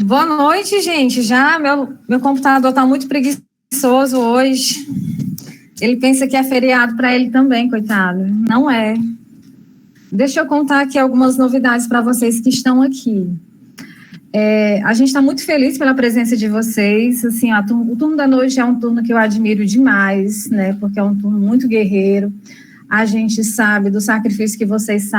Boa noite, gente. Já meu computador está muito preguiçoso hoje. Ele pensa que é feriado para ele também, coitado. Não é. Deixa eu contar aqui algumas novidades para vocês que estão aqui. A gente está muito feliz pela presença de vocês. Assim, o turno da noite é um turno que eu admiro demais, né? Porque é um turno muito guerreiro. A gente sabe do sacrifício que vocês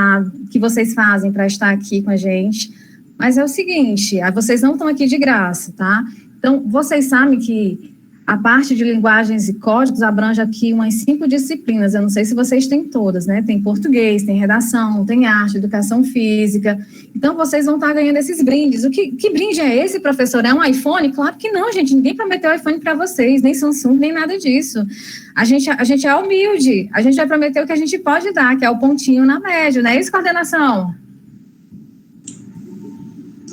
fazem para estar aqui com a gente. Mas é o seguinte, vocês não estão aqui de graça, tá? Então, vocês sabem que a parte de linguagens e códigos abrange aqui umas 5 disciplinas. Eu não sei se vocês têm todas, né? Tem português, tem redação, tem arte, educação física. Então, vocês vão estar ganhando esses brindes. Que brinde é esse, professor? É um iPhone? Claro que não, gente. Ninguém prometeu iPhone para vocês, nem Samsung, nem nada disso. A gente é humilde. A gente vai prometer o que a gente pode dar, que é o pontinho na média, não é isso, coordenação?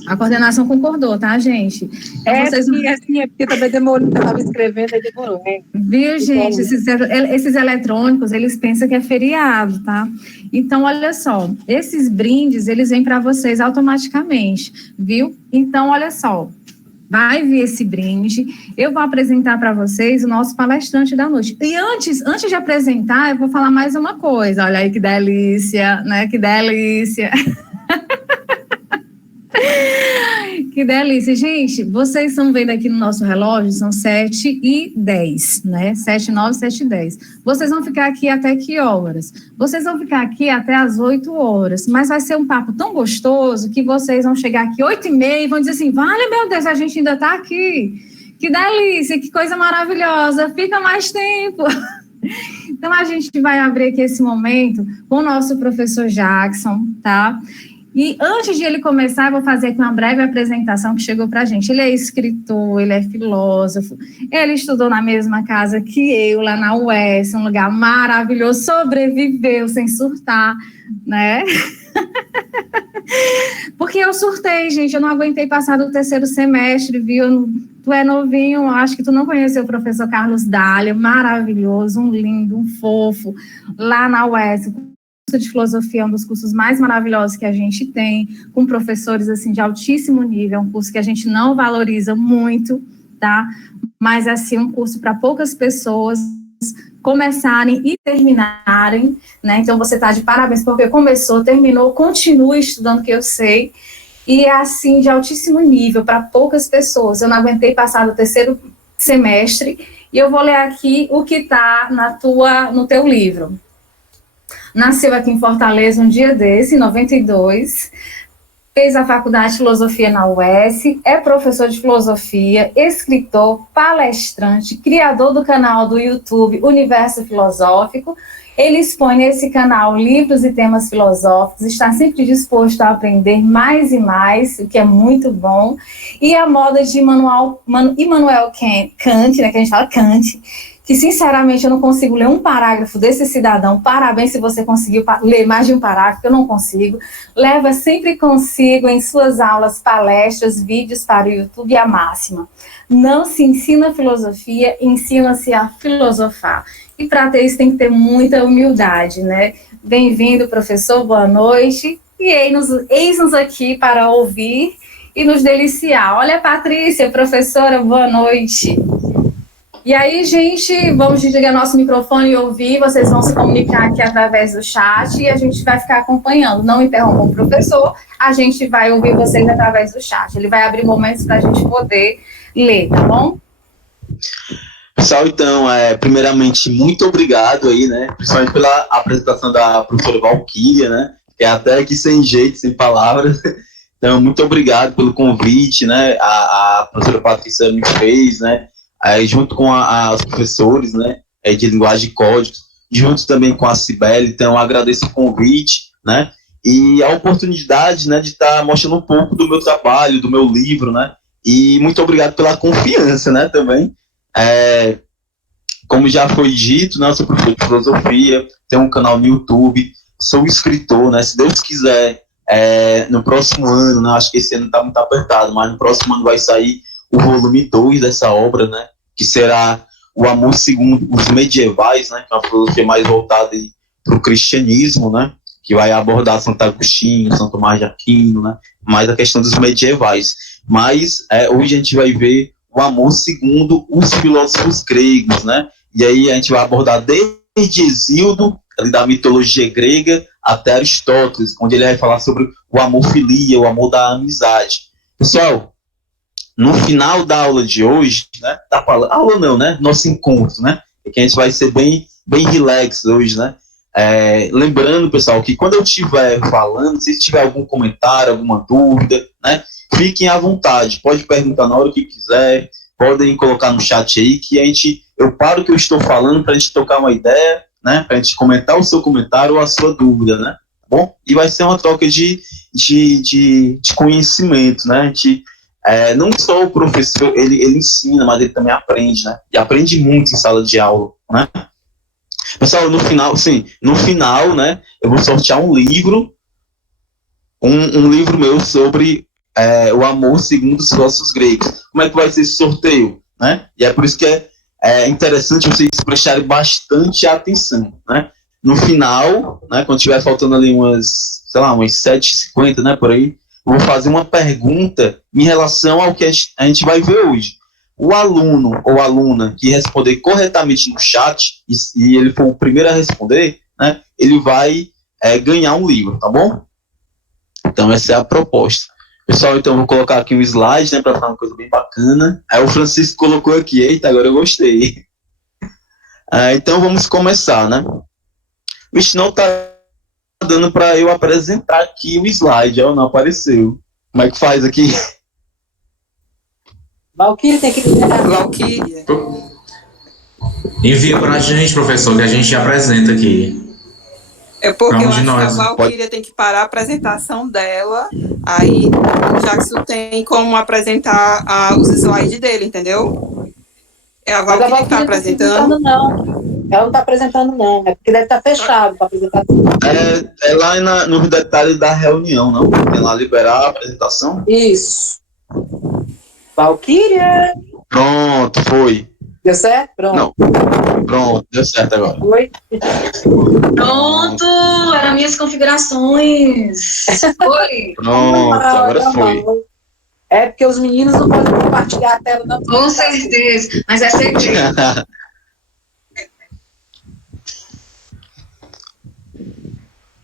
A coordenação concordou, tá, gente? Sim, é porque também demorou, eu estava escrevendo, aí demorou, né? Viu, gente? Esses eletrônicos, eles pensam que é feriado, tá? Então, olha só, esses brindes, eles vêm para vocês automaticamente, viu? Então, olha só, vai vir esse brinde, eu vou apresentar para vocês o nosso palestrante da noite. E antes de apresentar, eu vou falar mais uma coisa. Olha aí que delícia, né? Que delícia. Que delícia. Gente, vocês estão vendo aqui no nosso relógio, são 7h10, né? 7h09, 7h10. Vocês vão ficar aqui até que horas? Vocês vão ficar aqui até as 8 horas, mas vai ser um papo tão gostoso que vocês vão chegar aqui 8h30 e vão dizer assim, vale, meu Deus, a gente ainda está aqui. Que delícia, que coisa maravilhosa, fica mais tempo. Então, a gente vai abrir aqui esse momento com o nosso professor Jackson, tá? E antes de ele começar, eu vou fazer aqui uma breve apresentação que chegou para a gente. Ele é escritor, ele é filósofo, ele estudou na mesma casa que eu, lá na UES, um lugar maravilhoso, sobreviveu sem surtar, né? Porque eu surtei, gente, eu não aguentei passar do terceiro semestre, viu? Tu é novinho, acho que tu não conheceu o professor Carlos Dália, maravilhoso, um lindo, um fofo, lá na UES. O curso de filosofia é um dos cursos mais maravilhosos que a gente tem, com professores assim de altíssimo nível, é um curso que a gente não valoriza muito, tá? Mas assim, um curso para poucas pessoas começarem e terminarem, né? Então você está de parabéns porque começou, terminou, continue estudando, que eu sei, e é assim de altíssimo nível para poucas pessoas. Eu não aguentei passar do terceiro semestre e eu vou ler aqui o que está no teu livro. Nasceu aqui em Fortaleza um dia desse, em 92, fez a faculdade de filosofia na UES, é professor de filosofia, escritor, palestrante, criador do canal do YouTube Universo Filosófico. Ele expõe nesse canal livros e temas filosóficos, está sempre disposto a aprender mais e mais, o que é muito bom. E a moda de Immanuel Kant, né, que a gente fala Kant, que sinceramente eu não consigo ler um parágrafo desse cidadão. Parabéns se você conseguiu ler mais de um parágrafo, eu não consigo. Leva sempre consigo em suas aulas, palestras, vídeos para o YouTube a máxima. Não se ensina filosofia, ensina-se a filosofar. E para ter isso tem que ter muita humildade, né? Bem-vindo, professor, boa noite. E eis-nos aqui para ouvir e nos deliciar. Olha, Patrícia, professora, boa noite. E aí, gente, vamos desligar nosso microfone e ouvir, vocês vão se comunicar aqui através do chat e a gente vai ficar acompanhando. Não interrompam o professor, a gente vai ouvir vocês através do chat. Ele vai abrir momentos para a gente poder ler, tá bom? Pessoal, então, primeiramente, muito obrigado aí, né, principalmente pela apresentação da professora Valquíria, né, que é até aqui sem jeito, sem palavras. Então, muito obrigado pelo convite, né, a professora Patrícia me fez, né, junto com os professores, né, de linguagem e códigos, junto também com a Cibele. Então, agradeço o convite, né, e a oportunidade, né, de estar mostrando um pouco do meu trabalho, do meu livro, né, e muito obrigado pela confiança, né, também. Como já foi dito, né, eu sou professor de filosofia, tenho um canal no YouTube, sou escritor, né, se Deus quiser, no próximo ano, né, acho que esse ano está muito apertado, mas no próximo ano vai sair o volume 2 dessa obra, né, que será o Amor Segundo os Medievais, né, que é uma filosofia mais voltada para o cristianismo, né, que vai abordar Santo Agostinho, Santo Tomás de Aquino, né, mais a questão dos medievais. Mas hoje a gente vai ver o amor segundo os filósofos gregos, né? E aí a gente vai abordar desde Hesíodo, ali da mitologia grega, até Aristóteles, onde ele vai falar sobre o amor filia, o amor da amizade. Pessoal, no final da aula de hoje, né? Aula não, né? Nosso encontro, né? Que a gente vai ser bem relax hoje, né? Lembrando, pessoal, que quando eu estiver falando, se tiver algum comentário, alguma dúvida, né? Fiquem à vontade, pode perguntar na hora que quiser, podem colocar no chat aí, que eu paro o que eu estou falando para a gente trocar uma ideia, né? Para a gente comentar o seu comentário ou a sua dúvida, né? Tá bom? E vai ser uma troca de conhecimento, né? A gente, não só o professor, ele ensina, mas ele também aprende, né? E aprende muito em sala de aula, né? Pessoal, no final, né? Eu vou sortear um livro, um livro meu sobre o amor segundo os filósofos gregos. Como é que vai ser esse sorteio, né? E é por isso que é interessante vocês prestarem bastante atenção, né? No final, né, quando estiver faltando ali umas 7h50, né, por aí, eu vou fazer uma pergunta em relação ao que a gente vai ver hoje. O aluno ou aluna que responder corretamente no chat, e ele for o primeiro a responder, né, ele vai ganhar um livro, tá bom? Então essa é a proposta. Pessoal, então eu vou colocar aqui um slide, né, para falar uma coisa bem bacana. Aí o Francisco colocou aqui, eita, agora eu gostei. Então vamos começar, né? Vixe, não tá dando para eu apresentar aqui o slide, não apareceu. Como é que faz aqui? Valquíria tem que liderar. Valquíria. Envia para a gente, professor, que a gente apresenta aqui. É porque eu acho que a nós. Valquíria tem que parar a apresentação dela, aí o Jackson tem como apresentar os slides dele, entendeu? É a Valquíria que está apresentando. Não. Ela não está apresentando, não. É porque deve estar fechado para apresentação. É lá no detalhe da reunião, não? Tem lá liberar a apresentação? Isso. Valquíria! Pronto, foi. Deu certo? Pronto. Não. Pronto, deu certo agora. Foi? Pronto, eram minhas configurações. Foi. Pronto, agora foi. É porque os meninos não podem compartilhar a tela, não. Com certeza, mas é segredo.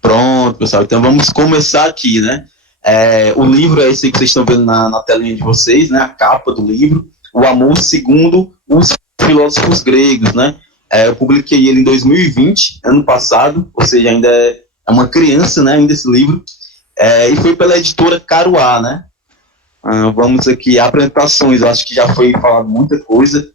Pronto, pessoal. Então vamos começar aqui, né? O livro é esse aí que vocês estão vendo na telinha de vocês, né? A capa do livro, O Amor Segundo os Filósofos Gregos, né? Eu publiquei ele em 2020, ano passado, ou seja, ainda é uma criança, né? Ainda esse livro. E foi pela editora Caruá, né? Vamos aqui, apresentações. Eu acho que já foi falado muita coisa.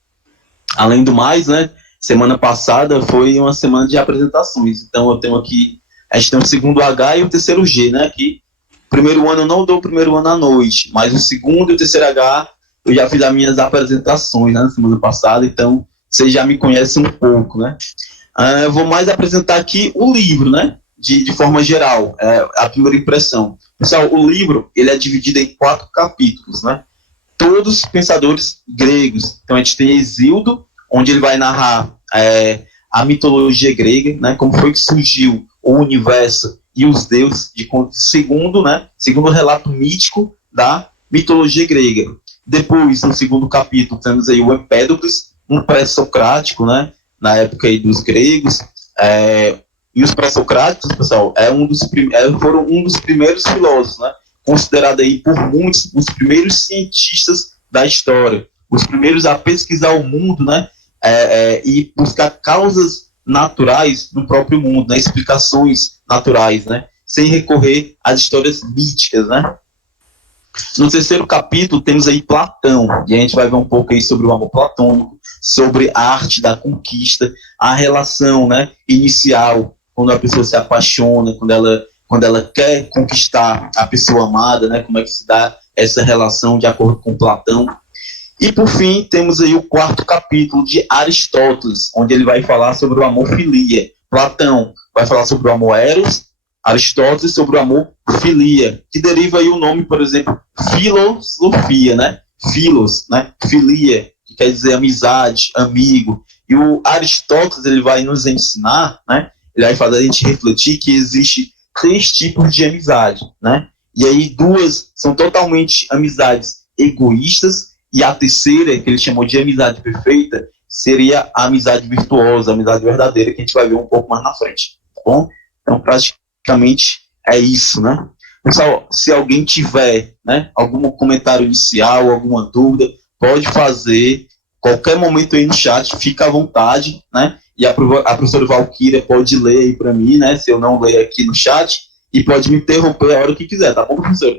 Além do mais, né? Semana passada foi uma semana de apresentações. Então eu tenho aqui, a gente tem o segundo H e o terceiro G, né? Que primeiro ano eu não dou o primeiro ano à noite, mas o segundo e o terceiro H eu já fiz as minhas apresentações, né, na semana passada, então vocês já me conhecem um pouco, né? Eu vou mais apresentar aqui o livro, né, de forma geral, a primeira impressão. Pessoal, o livro, ele é dividido em 4 capítulos, né? Todos pensadores gregos. Então a gente tem Hesíodo, onde ele vai narrar a mitologia grega, né, como foi que surgiu o universo e os deuses, segundo o relato mítico da mitologia grega. Depois, no segundo capítulo, temos aí o Empédocles, um pré-socrático, né, na época aí dos gregos, e os pré-socráticos, pessoal, foram um dos primeiros filósofos, né, considerado aí por muitos os primeiros cientistas da história, os primeiros a pesquisar o mundo, né, e buscar causas naturais no próprio mundo, né, explicações naturais, né, sem recorrer às histórias míticas, né. No terceiro capítulo temos aí Platão, e a gente vai ver um pouco aí sobre o amor platônico, sobre a arte da conquista, a relação, né, inicial, quando a pessoa se apaixona, quando ela quer conquistar a pessoa amada, né, como é que se dá essa relação de acordo com Platão. E por fim temos aí o quarto capítulo de Aristóteles, onde ele vai falar sobre o amor filia. Platão vai falar sobre o amor eros, Aristóteles sobre o amor filia, que deriva aí o nome, por exemplo, filosofia, né? Filos, né? Filia, que quer dizer amizade, amigo. E o Aristóteles, ele vai nos ensinar, né? Ele vai fazer a gente refletir que existe 3 tipos de amizade, né? E aí 2 são totalmente amizades egoístas, e a terceira, que ele chamou de amizade perfeita, seria a amizade virtuosa, a amizade verdadeira, que a gente vai ver um pouco mais na frente, tá bom? Então, praticamente é isso, né? Pessoal, se alguém tiver, né, algum comentário inicial, alguma dúvida, pode fazer qualquer momento aí no chat, fica à vontade, né? E a professora Valquíria pode ler aí para mim, né? Se eu não ler aqui no chat, e pode me interromper a hora que quiser, tá bom, professor?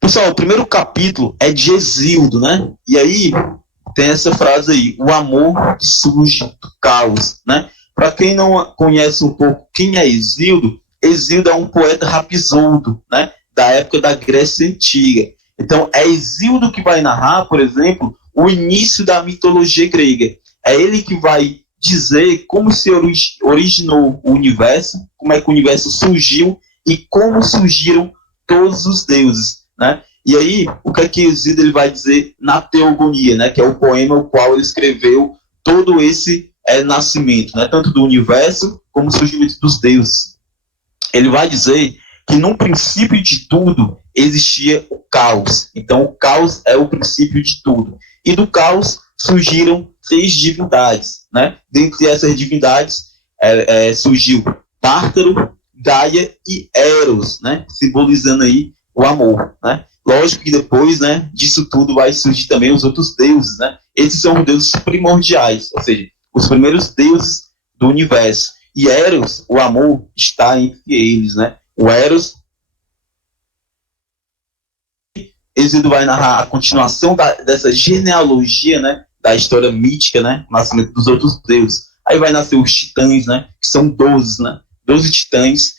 Pessoal, o primeiro capítulo é de Hesíodo, né? E aí tem essa frase aí, o amor que surge do caos, né? Para quem não conhece um pouco quem é Hesíodo, Hesíodo é um poeta rapsôdo, né? Da época da Grécia Antiga. Então, é Hesíodo que vai narrar, por exemplo, o início da mitologia grega. É ele que vai dizer como se originou o universo, como é que o universo surgiu e como surgiram todos os deuses, né? E aí, o que é que Hesíodo ele vai dizer na Teogonia, né? Que é o poema o qual ele escreveu todo esse nascimento, né? Tanto do universo como o surgimento dos deuses. Ele vai dizer que no princípio de tudo existia o caos. Então, o caos é o princípio de tudo. E do caos surgiram 6 divindades, né? Dentre essas divindades surgiu Tártaro, Gaia e Eros, né? Simbolizando aí o amor, né? Lógico que depois, né, disso tudo vai surgir também os outros deuses, né? Esses são os deuses primordiais, ou seja, os primeiros deuses do universo. E Eros, o amor, está entre eles, né? O Eros, Hesíodo vai narrar a continuação dessa genealogia, né, da história mítica, né, o nascimento dos outros deuses. Aí vai nascer os titãs, né, que são 12, né, 12 titãs.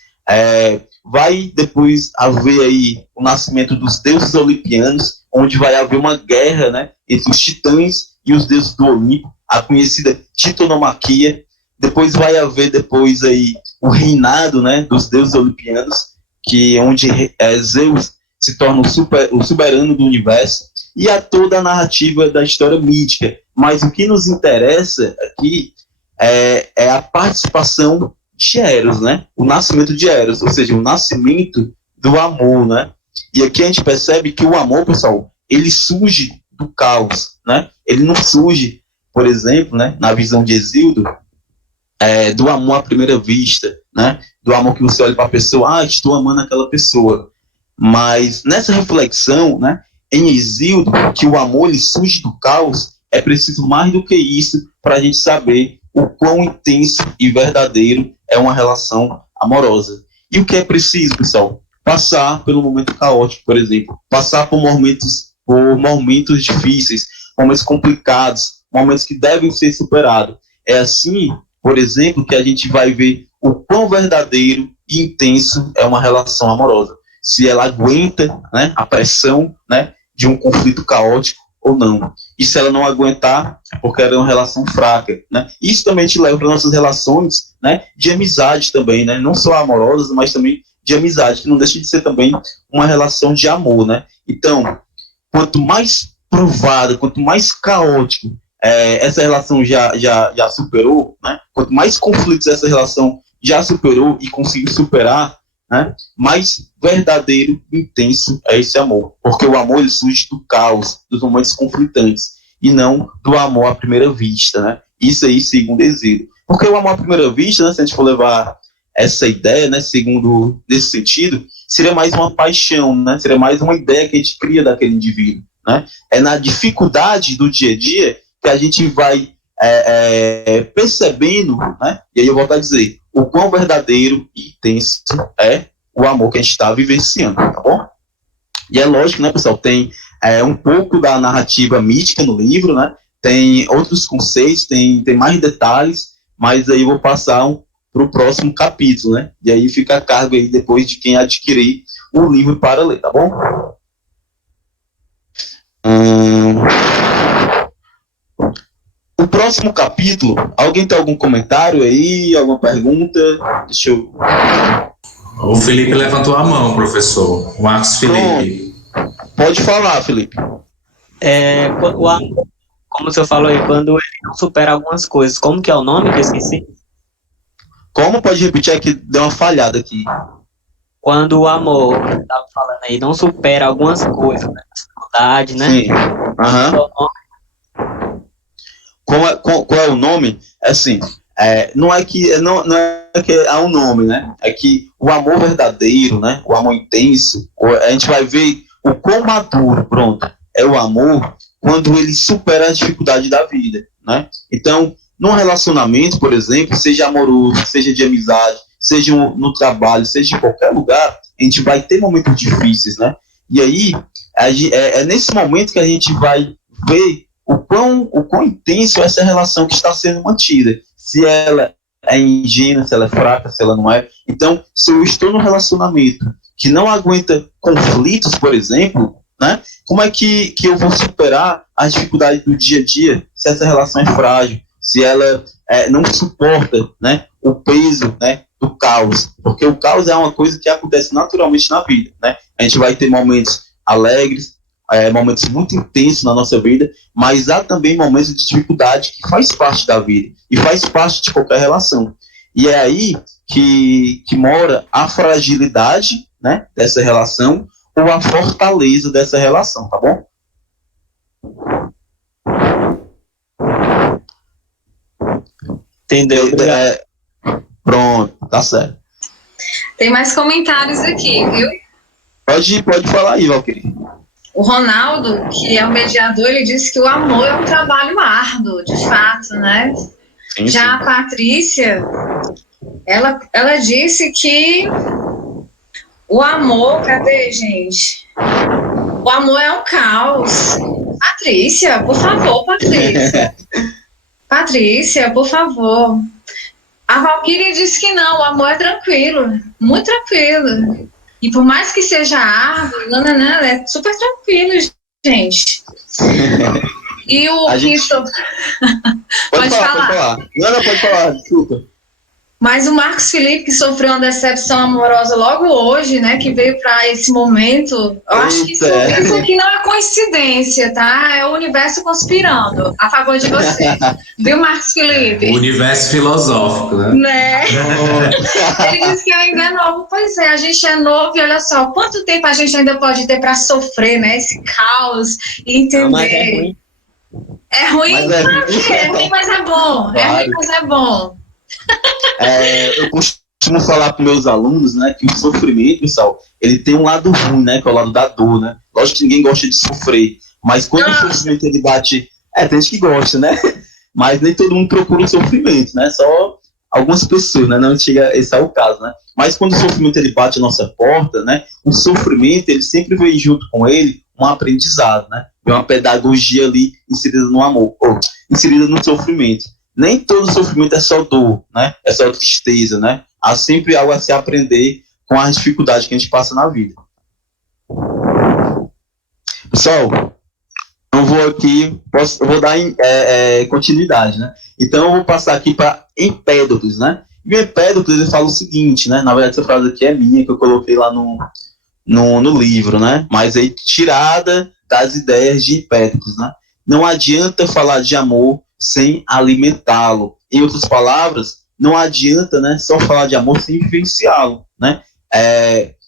Vai depois haver aí o nascimento dos deuses olimpianos, onde vai haver uma guerra, né, entre os titãs e os deuses do Olimpo, a conhecida titanomaquia. Depois vai haver aí o reinado, né, dos deuses olimpianos, que onde Zeus se torna o soberano do universo, e a toda a narrativa da história mítica. Mas o que nos interessa aqui é a participação de Eros, né? O nascimento de Eros, ou seja, o nascimento do amor, né? E aqui a gente percebe que o amor, pessoal, ele surge do caos, né? Ele não surge, por exemplo, né, na visão de Hesíodo, do amor à primeira vista, né? Do amor que você olha para a pessoa, estou amando aquela pessoa. Mas nessa reflexão, né, em Hesíodo, que o amor ele surge do caos, é preciso mais do que isso para a gente saber o quão intenso e verdadeiro é uma relação amorosa. E o que é preciso, pessoal? Passar pelo momento caótico, por exemplo. Passar por momentos difíceis, momentos complicados, momentos que devem ser superados. É assim, por exemplo, que a gente vai ver o quão verdadeiro e intenso é uma relação amorosa. Se ela aguenta, né, a pressão, né, de um conflito caótico ou não. E se ela não aguentar, é porque ela é uma relação fraca, né? Isso também te leva para nossas relações, né, de amizade também, né? Não só amorosas, mas também de amizade, que não deixa de ser também uma relação de amor, né? Então, quanto mais provada, quanto mais caótico essa relação já superou, né? Quanto mais conflitos essa relação já superou e conseguiu superar, né, mais verdadeiro e intenso é esse amor. Porque o amor ele surge do caos, dos momentos conflitantes, e não do amor à primeira vista, né? Isso aí, segundo Hesíodo. Porque o amor à primeira vista, né, se a gente for levar essa ideia, né, segundo nesse sentido, seria mais uma paixão, né? Seria mais uma ideia que a gente cria daquele indivíduo, né? É na dificuldade do dia a dia que a gente vai percebendo, né? E aí eu volto a dizer, o quão verdadeiro e intenso é o amor que a gente está vivenciando, tá bom? E é lógico, né, pessoal, tem um pouco da narrativa mítica no livro, né? Tem outros conceitos, tem mais detalhes, mas aí eu vou passar para o próximo capítulo, né? E aí fica a cargo aí depois de quem adquirir o livro para ler, tá bom? O próximo capítulo, alguém tem algum comentário aí, alguma pergunta? Deixa eu... O Felipe levantou a mão, professor. O Marcos Felipe. Pode falar, Felipe. O amor, como o senhor falou aí, quando ele não supera algumas coisas, como que é o nome que eu esqueci? Como? Pode repetir, é que deu uma falhada aqui. quando o amor, que eu tava falando aí, não supera algumas coisas, né? Saudade, né? Sim. Aham. Qual é o nome? É assim, não é que há um nome, né? É que o amor verdadeiro, né? O amor intenso, a gente vai ver o quão maduro, pronto, é o amor quando ele supera as dificuldades da vida, né? Então, num relacionamento, por exemplo, seja amoroso, seja de amizade, seja no trabalho, seja em qualquer lugar, a gente vai ter momentos difíceis, né? E aí, é nesse momento que a gente vai ver o quão intenso é essa relação que está sendo mantida. Se ela é ingênua, se ela é fraca, se ela não é. Então, se eu estou num relacionamento que não aguenta conflitos, por exemplo, né? Como é que eu vou superar as dificuldades do dia a dia se essa relação é frágil, se ela não suporta, né, o peso, né, do caos? Porque o caos é uma coisa que acontece naturalmente na vida, né? A gente vai ter momentos alegres, momentos muito intensos na nossa vida, mas há também momentos de dificuldade que faz parte da vida e faz parte de qualquer relação. E é aí que mora a fragilidade, né, dessa relação, ou a fortaleza dessa relação, tá bom? Entendeu? Pronto, tá certo. Tem mais comentários aqui, viu? Pode falar aí, Valquíria. O Ronaldo, que é o mediador, ele disse que o amor é um trabalho árduo, de fato, né? Sim, Já a Patrícia, ela disse que o amor, cadê, gente? O amor é um caos. Patrícia, por favor, Patrícia. Patrícia, por favor. A Valquíria disse que não, o amor é tranquilo, muito tranquilo. E por mais que seja árduo, é super tranquilo, gente. E o Cristo... Pode falar. Não, pode falar, desculpa. Mas o Marcos Felipe, que sofreu uma decepção amorosa logo hoje, né, que veio para esse momento, eu acho que isso aqui não é coincidência, tá? É o universo conspirando a favor de você. Viu, Marcos Felipe? O universo filosófico, né? Ele disse que eu ainda é novo. Pois é, a gente é novo e olha só, quanto tempo a gente ainda pode ter para sofrer, né, esse caos e entender. Não, mas é ruim. É ruim? Claro que é ruim, mas é bom. Claro. É ruim, mas é bom. Eu costumo falar para meus alunos, né, que o sofrimento, pessoal, ele tem um lado ruim, né, que é o lado da dor, né? Lógico que ninguém gosta de sofrer, mas quando o sofrimento ele bate, tem gente que gosta, né? Mas nem todo mundo procura o sofrimento, né? Só algumas pessoas, né? Não chega, esse é o caso, né? Mas quando o sofrimento ele bate a nossa porta, né? O sofrimento ele sempre vem junto com ele um aprendizado, né? Vem uma pedagogia ali inserida no amor, ou inserida no sofrimento. Nem todo sofrimento é só dor, né? É só tristeza, né? Há sempre algo a se aprender com as dificuldades que a gente passa na vida. Pessoal, eu vou aqui, vou dar continuidade, né? Então eu vou passar aqui para Empédocles, né? E o Empédocles ele fala o seguinte, né? Na verdade essa frase aqui é minha, que eu coloquei lá no livro, né? Mas aí tirada das ideias de Empédocles, né? Não adianta falar de amor sem alimentá-lo. Em outras palavras, não adianta, né, só falar de amor sem vivenciá-lo, né?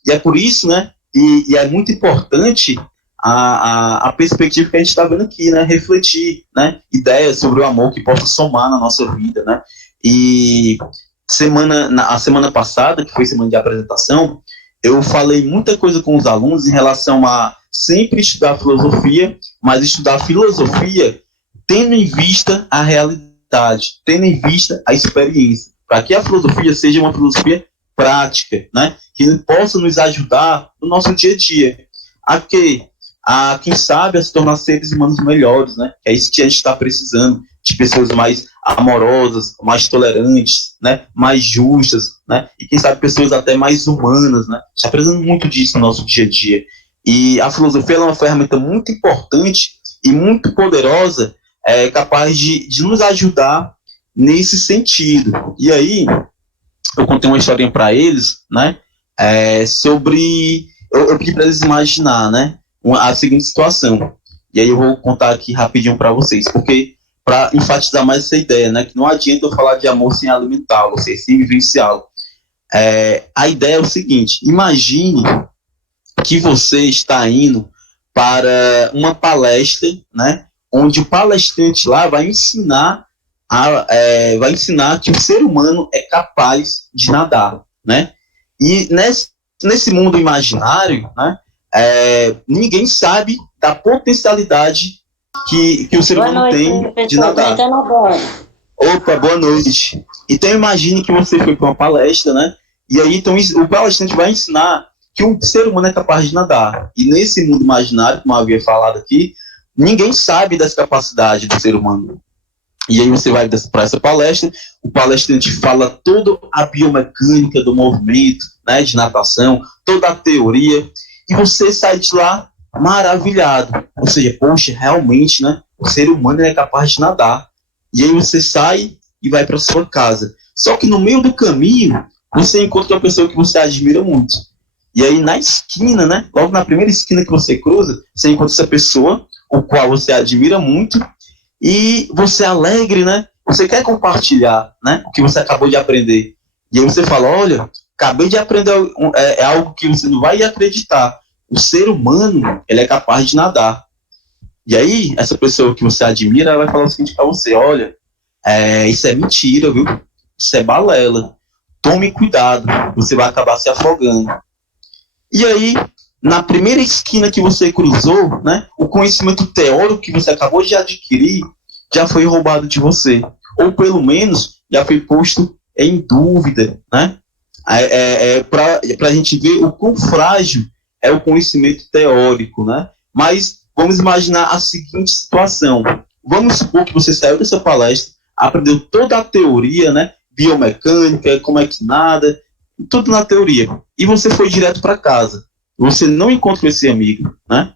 E é por isso, né, e é muito importante a perspectiva que a gente está vendo aqui, né, refletir, né, ideias sobre o amor que possa somar na nossa vida, né? E a semana passada, que foi semana de apresentação, eu falei muita coisa com os alunos em relação a sempre estudar filosofia, mas estudar filosofia tendo em vista a realidade, tendo em vista a experiência, para que a filosofia seja uma filosofia prática, né, que possa nos ajudar no nosso dia a dia, quem sabe, a se tornar seres humanos melhores, né, é isso que a gente está precisando, de pessoas mais amorosas, mais tolerantes, né, mais justas, né, e quem sabe pessoas até mais humanas, né, a gente está precisando muito disso no nosso dia a dia, e a filosofia é uma ferramenta muito importante e muito poderosa, capaz de nos ajudar nesse sentido. E aí, eu contei uma historinha para eles, né, sobre... Eu pedi para eles imaginar, né, a seguinte situação. E aí eu vou contar aqui rapidinho para vocês, porque para enfatizar mais essa ideia, né, que não adianta eu falar de amor sem alimentá-lo, sem vivenciá-lo. a ideia é o seguinte: imagine que você está indo para uma palestra, né, onde o palestrante lá vai ensinar que o ser humano é capaz de nadar, né? E nesse mundo imaginário, né, ninguém sabe da potencialidade que o ser humano tem de nadar. Opa, boa noite. Então imagine que você foi para uma palestra, né? E aí então, o palestrante vai ensinar que o ser humano é capaz de nadar. E nesse mundo imaginário, como eu havia falado aqui, ninguém sabe dessa capacidade do ser humano. E aí você vai para essa palestra, o palestrante fala toda a biomecânica do movimento, né, de natação, toda a teoria, e você sai de lá maravilhado. Ou seja, poxa, realmente, né, o ser humano é capaz de nadar. E aí você sai e vai para sua casa. Só que no meio do caminho, você encontra uma pessoa que você admira muito. E aí na esquina, né, logo na primeira esquina que você cruza, você encontra essa pessoa, o qual você admira muito, e você é alegre, né? Você quer compartilhar, né, o que você acabou de aprender. E aí você fala: olha, acabei de aprender algo que você não vai acreditar. O ser humano, ele é capaz de nadar. E aí, essa pessoa que você admira, ela vai falar o seguinte para você: olha, isso é mentira, viu? Isso é balela. Tome cuidado, você vai acabar se afogando. E aí, na primeira esquina que você cruzou, né, o conhecimento teórico que você acabou de adquirir já foi roubado de você. Ou pelo menos já foi posto em dúvida, né? Para a gente ver o quão frágil é o conhecimento teórico, né? Mas vamos imaginar a seguinte situação. Vamos supor que você saiu dessa palestra, aprendeu toda a teoria, né? Biomecânica, como é que nada, tudo na teoria. E você foi direto para casa. Você não encontrou esse amigo, né?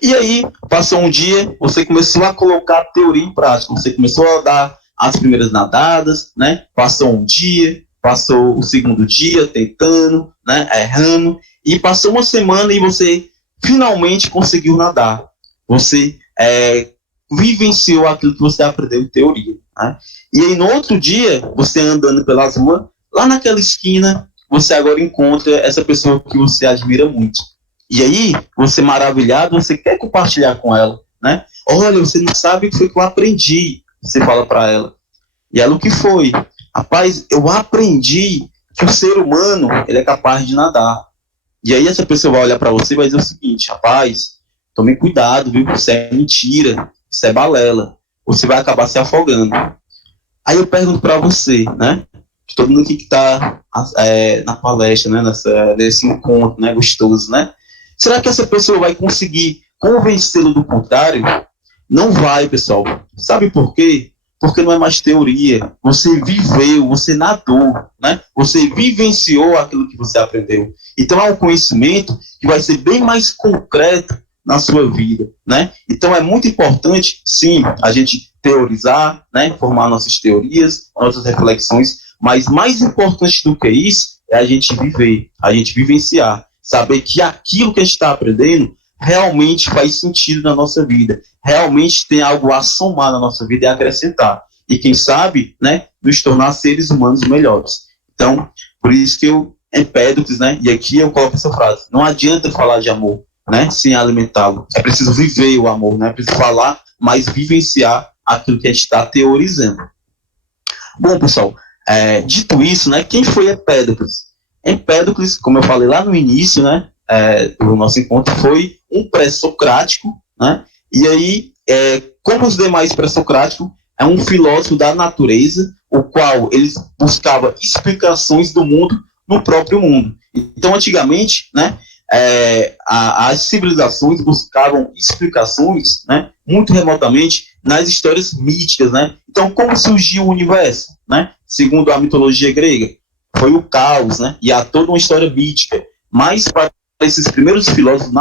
E aí, passou um dia, você começou a colocar a teoria em prática. Você começou a dar as primeiras nadadas, né? Passou um dia, passou o segundo dia tentando, né? Errando. E passou uma semana e você finalmente conseguiu nadar. Você vivenciou aquilo que você aprendeu em teoria, né? E aí, no outro dia, você andando pelas ruas, lá naquela esquina, você agora encontra essa pessoa que você admira muito. E aí, você maravilhado, você quer compartilhar com ela, né? Olha, você não sabe o que foi que eu aprendi, você fala para ela. E ela: o que foi? Rapaz, eu aprendi que o ser humano, ele é capaz de nadar. E aí essa pessoa vai olhar para você e vai dizer o seguinte: rapaz, tome cuidado, viu? Isso é mentira, isso é balela. Você vai acabar se afogando. Aí eu pergunto para você, né? De todo mundo aqui que está na palestra, né? Nesse encontro, né? Gostoso, né? Será que essa pessoa vai conseguir convencê-lo do contrário? Não vai, pessoal. Sabe por quê? Porque não é mais teoria. Você viveu, você nadou, né? Você vivenciou aquilo que você aprendeu. Então é um conhecimento que vai ser bem mais concreto na sua vida, né? Então é muito importante, sim, a gente teorizar, né? Formar nossas teorias, nossas reflexões, mas mais importante do que isso é a gente viver, a gente vivenciar, saber que aquilo que a gente está aprendendo realmente faz sentido na nossa vida, realmente tem algo a somar na nossa vida e acrescentar. E quem sabe, né, nos tornar seres humanos melhores. Então, por isso que eu, Empédocles, né, e aqui eu coloco essa frase: não adianta falar de amor, né, sem alimentá-lo. É preciso viver o amor, né, é preciso falar, mas vivenciar aquilo que a gente está teorizando. Bom, pessoal, dito isso, né, quem foi Empédocles? Empédocles, como eu falei lá no início, né, do nosso encontro, foi um pré-socrático, né, e aí, como os demais pré-socráticos, é um filósofo da natureza, o qual ele buscava explicações do mundo no próprio mundo. Então, antigamente, né, as civilizações buscavam explicações, né, muito remotamente nas histórias míticas, né. Então, como surgiu o universo, né? Segundo a mitologia grega, foi o caos, né? E há toda uma história mítica. Mas para esses primeiros filósofos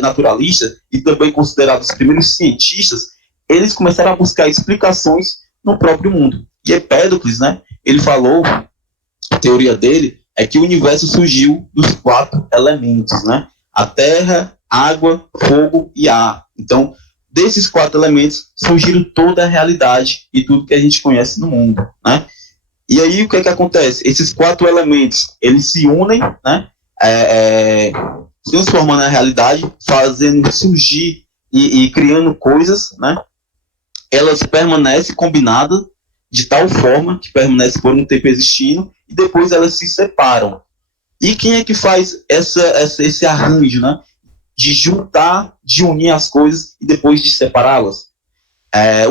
naturalistas e também considerados os primeiros cientistas, eles começaram a buscar explicações no próprio mundo. E Empédocles, né? Ele falou, a teoria dele é que o universo surgiu dos 4 elementos, né? A terra, água, fogo e ar. Então, desses 4 elementos surgiram toda a realidade e tudo que a gente conhece no mundo, né? E aí o que é que acontece? Esses 4 elementos, eles se unem, né? Transformando a realidade, fazendo surgir e criando coisas, né? Elas permanecem combinadas de tal forma que permanecem por um tempo existindo e depois elas se separam. E quem é que faz esse arranjo, né? De juntar, de unir as coisas e depois de separá-las?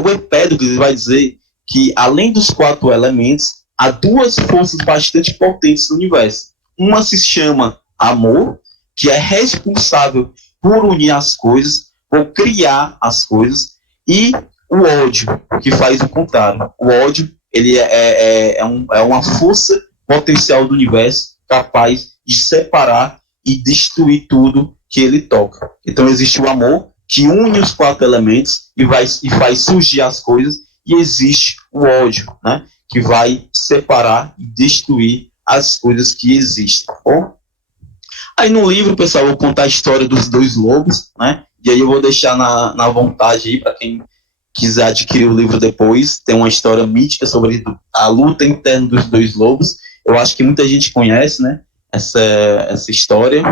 O Empédocles vai dizer que, além dos 4 elementos, há 2 forças bastante potentes no universo. Uma se chama amor, que é responsável por unir as coisas, por criar as coisas, e o ódio, que faz o contrário. O ódio, ele é uma força potencial do universo capaz de separar e destruir tudo que ele toca. Então existe o amor, que une os 4 elementos e faz surgir as coisas, e existe o ódio, né, que vai separar e destruir as coisas que existem. Tá bom? Aí no livro, pessoal, eu vou contar a história dos 2 lobos, né, e aí eu vou deixar na vontade aí para quem quiser adquirir o livro depois. Tem uma história mítica sobre a luta interna dos 2 lobos. Eu acho que muita gente conhece, né, essa história.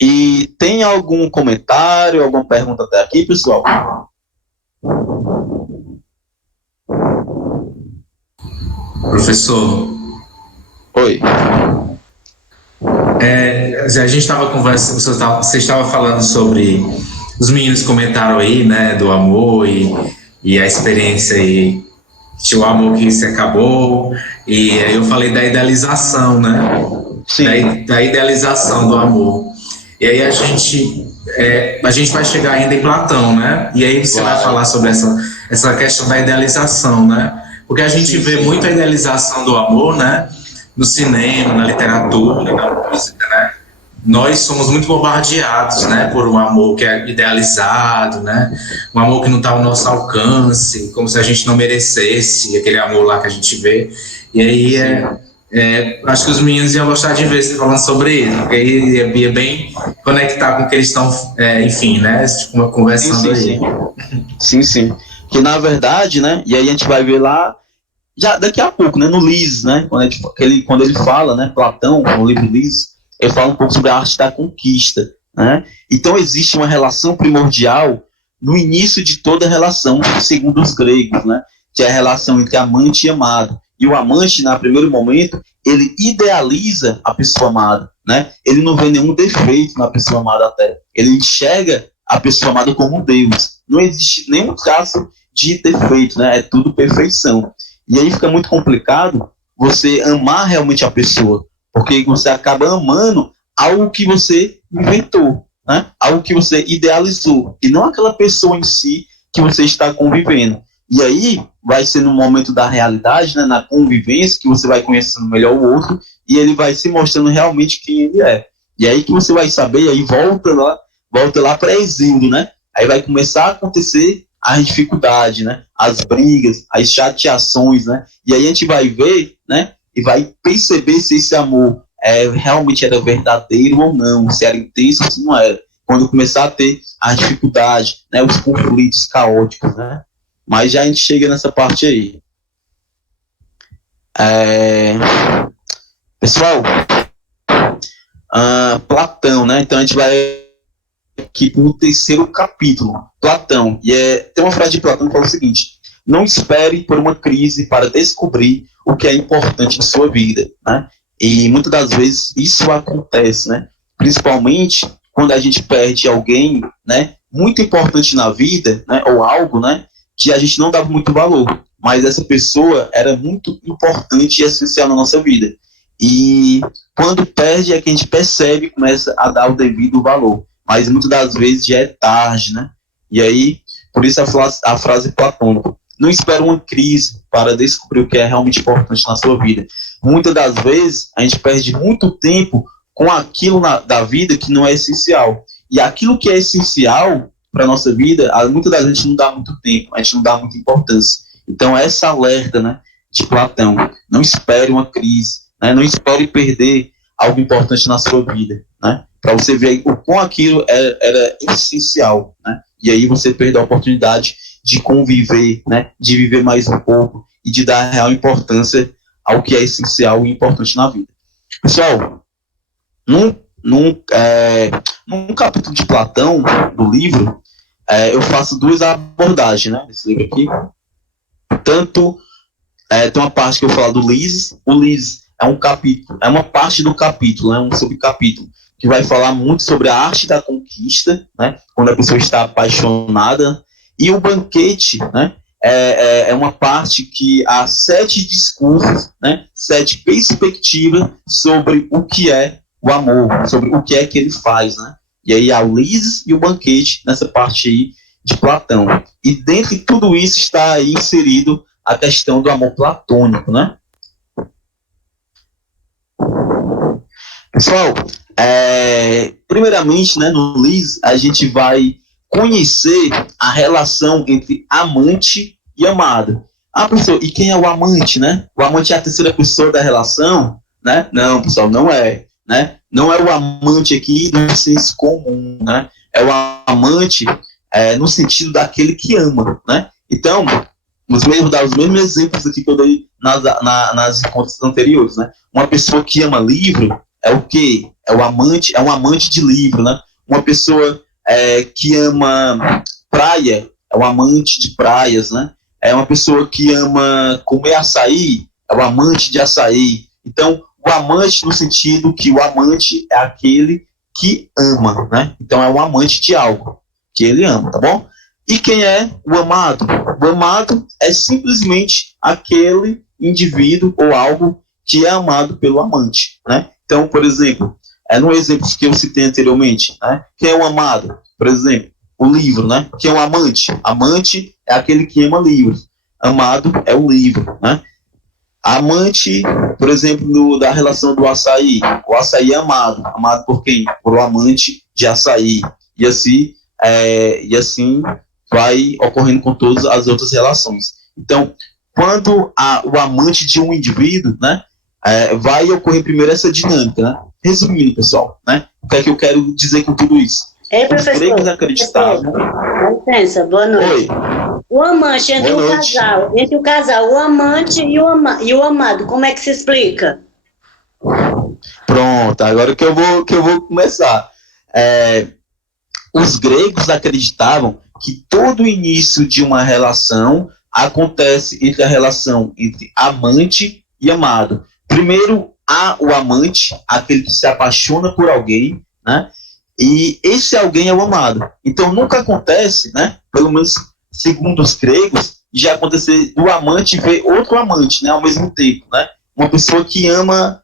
E tem algum comentário, alguma pergunta até aqui, pessoal? Professor. Oi. A gente estava conversando, você estava falando sobre, os meninos comentaram aí, né, do amor e a experiência aí, de o amor que se acabou, e aí eu falei da idealização, né? Sim. Da idealização do amor. E aí a gente vai chegar ainda em Platão, né? E aí você vai falar sobre essa questão da idealização, né? Porque a gente vê muito a idealização do amor, né? No cinema, na literatura, na música, né? Nós somos muito bombardeados, né? Por um amor que é idealizado, né? Um amor que não está ao nosso alcance, como se a gente não merecesse aquele amor lá que a gente vê. E aí acho que os meninos iam gostar de ver você falando sobre isso, porque aí ia bem conectar com o que eles estão, enfim, né? Conversando aí. Sim. Que na verdade, né? E aí a gente vai ver lá já daqui a pouco, né, no Lises, né, quando ele fala, né, Platão, no livro Lises, ele fala um pouco sobre a arte da conquista, né? Então existe uma relação primordial no início de toda relação, segundo os gregos, né, que é a relação entre amante e amado. E o amante, no primeiro momento, ele idealiza a pessoa amada, né? Ele não vê nenhum defeito na pessoa amada até. Ele enxerga a pessoa amada como um Deus. Não existe nenhum traço de defeito, né? É tudo perfeição. E aí fica muito complicado você amar realmente a pessoa, porque você acaba amando algo que você inventou, né? Algo que você idealizou, e não aquela pessoa em si que você está convivendo. E aí vai ser no momento da realidade, né, na convivência, que você vai conhecendo melhor o outro, e ele vai se mostrando realmente quem ele é. E aí que você vai saber, aí volta lá para exílio, né? Aí vai começar a acontecer a dificuldade, né? As brigas, as chateações, né? E aí a gente vai ver, né? E vai perceber se esse amor realmente era verdadeiro ou não, se era intenso ou se não era. Quando começar a ter a dificuldade, né? Os conflitos caóticos, né? Mas já a gente chega nessa parte aí. Pessoal, Platão, né? Então a gente vai aqui no 3º capítulo, Platão, e tem uma frase de Platão que fala o seguinte: não espere por uma crise para descobrir o que é importante em sua vida, né? E muitas das vezes isso acontece, né? Principalmente quando a gente perde alguém, né, muito importante na vida, né, ou algo, né, que a gente não dava muito valor, mas essa pessoa era muito importante e essencial na nossa vida. E quando perde é que a gente percebe e começa a dar o devido valor. Mas muitas das vezes já é tarde, né? E aí, por isso a frase platônica: não espere uma crise para descobrir o que é realmente importante na sua vida. Muitas das vezes, a gente perde muito tempo com aquilo da vida que não é essencial. E aquilo que é essencial para a nossa vida, muitas das vezes a gente não dá muito tempo, a gente não dá muita importância. Então, essa alerta, né, de Platão: não espere uma crise, né? Não espere perder algo importante na sua vida, né? Para você ver o quão aquilo era essencial, né? E aí você perde a oportunidade de conviver, né? De viver mais um pouco e de dar real importância ao que é essencial e importante na vida. Pessoal, num capítulo de Platão, do livro, eu faço duas abordagens, né, nesse livro aqui. Tanto, tem uma parte que eu falo do Lises. O Lises é um capítulo, é uma parte do capítulo, um subcapítulo, que vai falar muito sobre a arte da conquista, né, quando a pessoa está apaixonada. E o Banquete, né, é uma parte que há 7 discursos, né, 7 perspectivas sobre o que é o amor, sobre o que é que ele faz, né? E aí há o Lises e o Banquete nessa parte aí de Platão. E dentro de tudo isso está aí inserido a questão do amor platônico, né? Pessoal, primeiramente, né, no Lises, a gente vai conhecer a relação entre amante e amado. Ah, professor, e quem é o amante, né? O amante é a terceira pessoa da relação, né? Não, pessoal, não é, né? Não é o amante aqui no senso comum, né? É o amante no sentido daquele que ama, né? Então, os mesmos exemplos aqui que eu dei nas encontros anteriores, né? Uma pessoa que ama livro é o quê? É um amante de livro, né? Uma pessoa que ama praia é um amante de praias, né? É uma pessoa que ama comer açaí é um amante de açaí. Então, o amante no sentido que o amante é aquele que ama, né? Então, é um amante de algo que ele ama, tá bom? E quem é o amado? O amado é simplesmente aquele indivíduo ou algo que é amado pelo amante, né? Então, por exemplo, no exemplo que eu citei anteriormente, né? Quem é o amado? Por exemplo, o livro, né? Quem é o amante? Amante é aquele que ama livros. Amado é o livro, né? Amante, por exemplo, da relação do açaí. O açaí é amado. Amado por quem? Por o amante de açaí. E assim vai ocorrendo com todas as outras relações. Então, quando o amante de um indivíduo, né, vai ocorrer primeiro essa dinâmica, né? Resumindo, pessoal, né? O que é que eu quero dizer com tudo isso? Ei, Os gregos acreditavam... Dá licença, boa noite. Oi. O amante entre o casal, o amante e o amado, como é que se explica? Pronto, agora que eu vou começar. Os gregos acreditavam que todo início de uma relação acontece entre a relação entre amante e amado. Primeiro, há o amante, aquele que se apaixona por alguém, né? E esse alguém é o amado. Então, nunca acontece, né? Pelo menos segundo os gregos, já acontecer do amante ver outro amante, né? Ao mesmo tempo, né? Uma pessoa que ama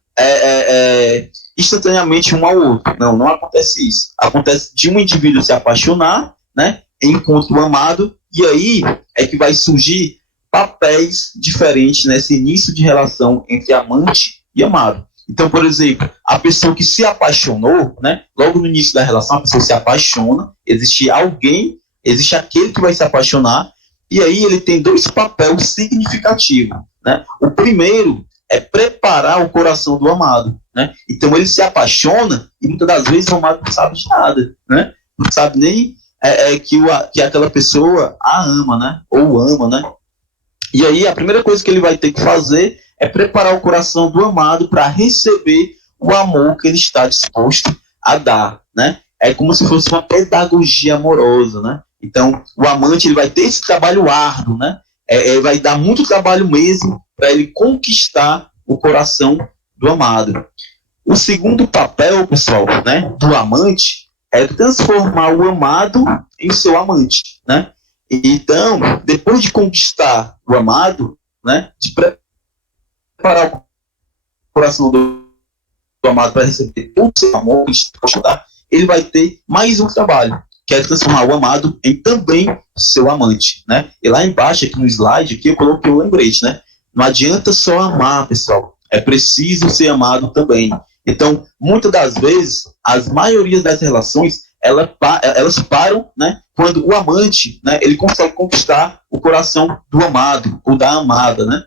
instantaneamente um ao outro. Não acontece isso. Acontece de um indivíduo se apaixonar, né? Encontra o amado, e aí é que vai surgir papéis diferentes nesse início de relação entre amante e amado. Então, por exemplo, a pessoa que se apaixonou, né? Logo no início da relação, a pessoa se apaixona, existe aquele que vai se apaixonar, e aí ele tem 2 papéis significativos, né? O primeiro é preparar o coração do amado, né? Então ele se apaixona e muitas das vezes o amado não sabe de nada, né? Não sabe nem que aquela pessoa a ama, né? Ou ama, né? E aí a primeira coisa que ele vai ter que fazer é preparar o coração do amado para receber o amor que ele está disposto a dar, né? É como se fosse uma pedagogia amorosa, né? Então, o amante ele vai ter esse trabalho árduo, né? Vai dar muito trabalho mesmo para ele conquistar o coração do amado. O segundo papel, pessoal, né, do amante é transformar o amado em seu amante, né? Então, depois de conquistar o amado, né, de preparar o coração do amado para receber todo o seu amor, ele vai ter mais um trabalho, que é transformar o amado em também seu amante, né? E lá embaixo, aqui no slide, aqui eu coloquei o lembrete, né? Não adianta só amar, pessoal. É preciso ser amado também. Então, muitas das vezes, as maiorias das relações, elas param, né? Quando o amante, né? Ele consegue conquistar o coração do amado ou da amada, né?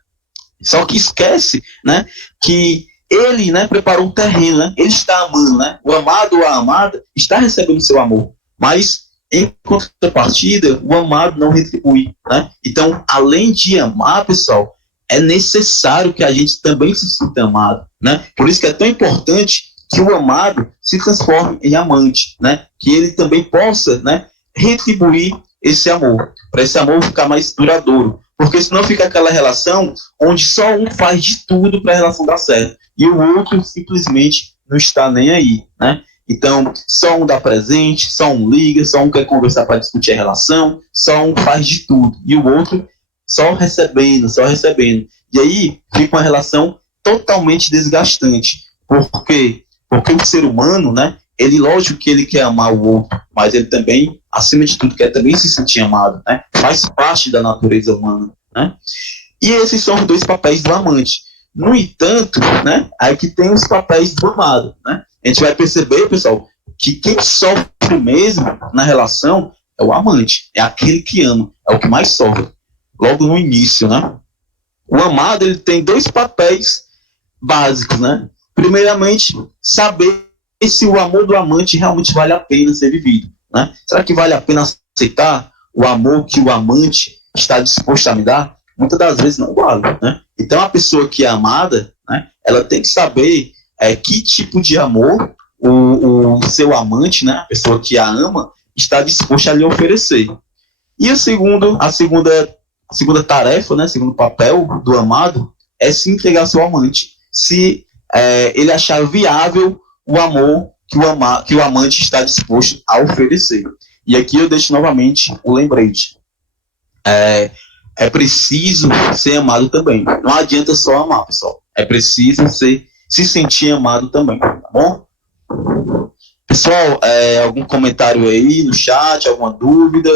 Só que esquece, né? Que ele, né? Preparou um terreno, né? Ele está amando, né? O amado ou a amada está recebendo seu amor. Mas, em contrapartida, o amado não retribui, né? Então, além de amar, pessoal, é necessário que a gente também se sinta amado, né? Por isso que é tão importante que o amado se transforme em amante, né? Que ele também possa, né, retribuir esse amor, para esse amor ficar mais duradouro, porque senão fica aquela relação onde só um faz de tudo para a relação dar certo e o outro simplesmente não está nem aí, né? Então, só um dá presente, só um liga, só um quer conversar para discutir a relação, só um faz de tudo e o outro só recebendo. E aí fica uma relação totalmente desgastante. Por quê? Porque o ser humano, né, ele, lógico que ele quer amar o outro, mas ele também, acima de tudo, quer também se sentir amado, né? Faz parte da natureza humana, né? E esses são os dois papéis do amante. No entanto, né, aí que tem os papéis do amado, né? A gente vai perceber, pessoal, que quem sofre mesmo na relação é o amante, é aquele que ama, é o que mais sofre. Logo no início, né? O amado, ele tem dois papéis básicos, né? Primeiramente, saber se o amor do amante realmente vale a pena ser vivido, né? Será que vale a pena aceitar o amor que o amante está disposto a me dar? Muitas das vezes não vale, né? Então, a pessoa que é amada, né, ela tem que saber que tipo de amor o seu amante, né, a pessoa que a ama, está disposta a lhe oferecer. E a segunda tarefa, né, segundo papel do amado, é se entregar ao seu amante. Se ele achar viável o amor que o amante está disposto a oferecer. E aqui eu deixo novamente o lembrete. É preciso ser amado também. Não adianta só amar, pessoal. É preciso se sentir amado também, tá bom? Pessoal, algum comentário aí no chat, alguma dúvida?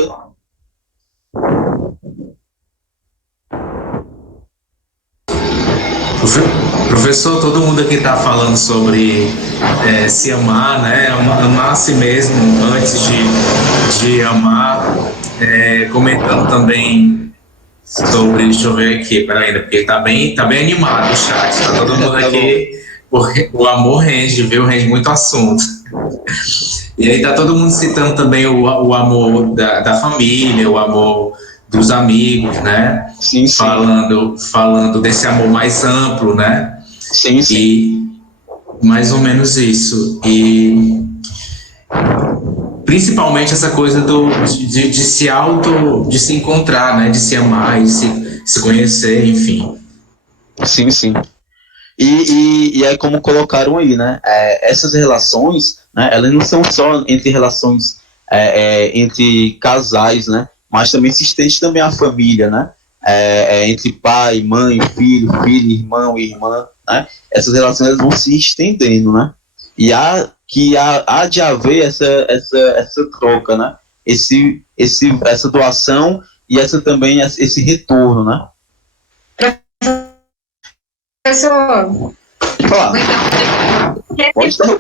Professor, todo mundo aqui está falando sobre se amar, né? Amar a si mesmo antes de amar. Comentando também sobre, deixa eu ver aqui, peraí, porque tá bem animado o chat, tá todo mundo aqui, porque o amor rende, viu? Rende muito assunto. E aí tá todo mundo citando também o amor da família, o amor dos amigos, né? Sim, sim. Falando desse amor mais amplo, né? Sim, sim. E mais ou menos isso. E principalmente essa coisa de se encontrar, né? De se amar e se conhecer, enfim. Sim, sim. E é como colocaram aí, né? Essas relações, né, elas não são só entre relações entre casais, né? Mas também se estende também a família, né? Entre pai, mãe, filho, irmão e irmã, né? Essas relações elas vão se estendendo, né? E há de haver essa troca, né? Essa doação e também esse retorno, né? Professor, Pode dar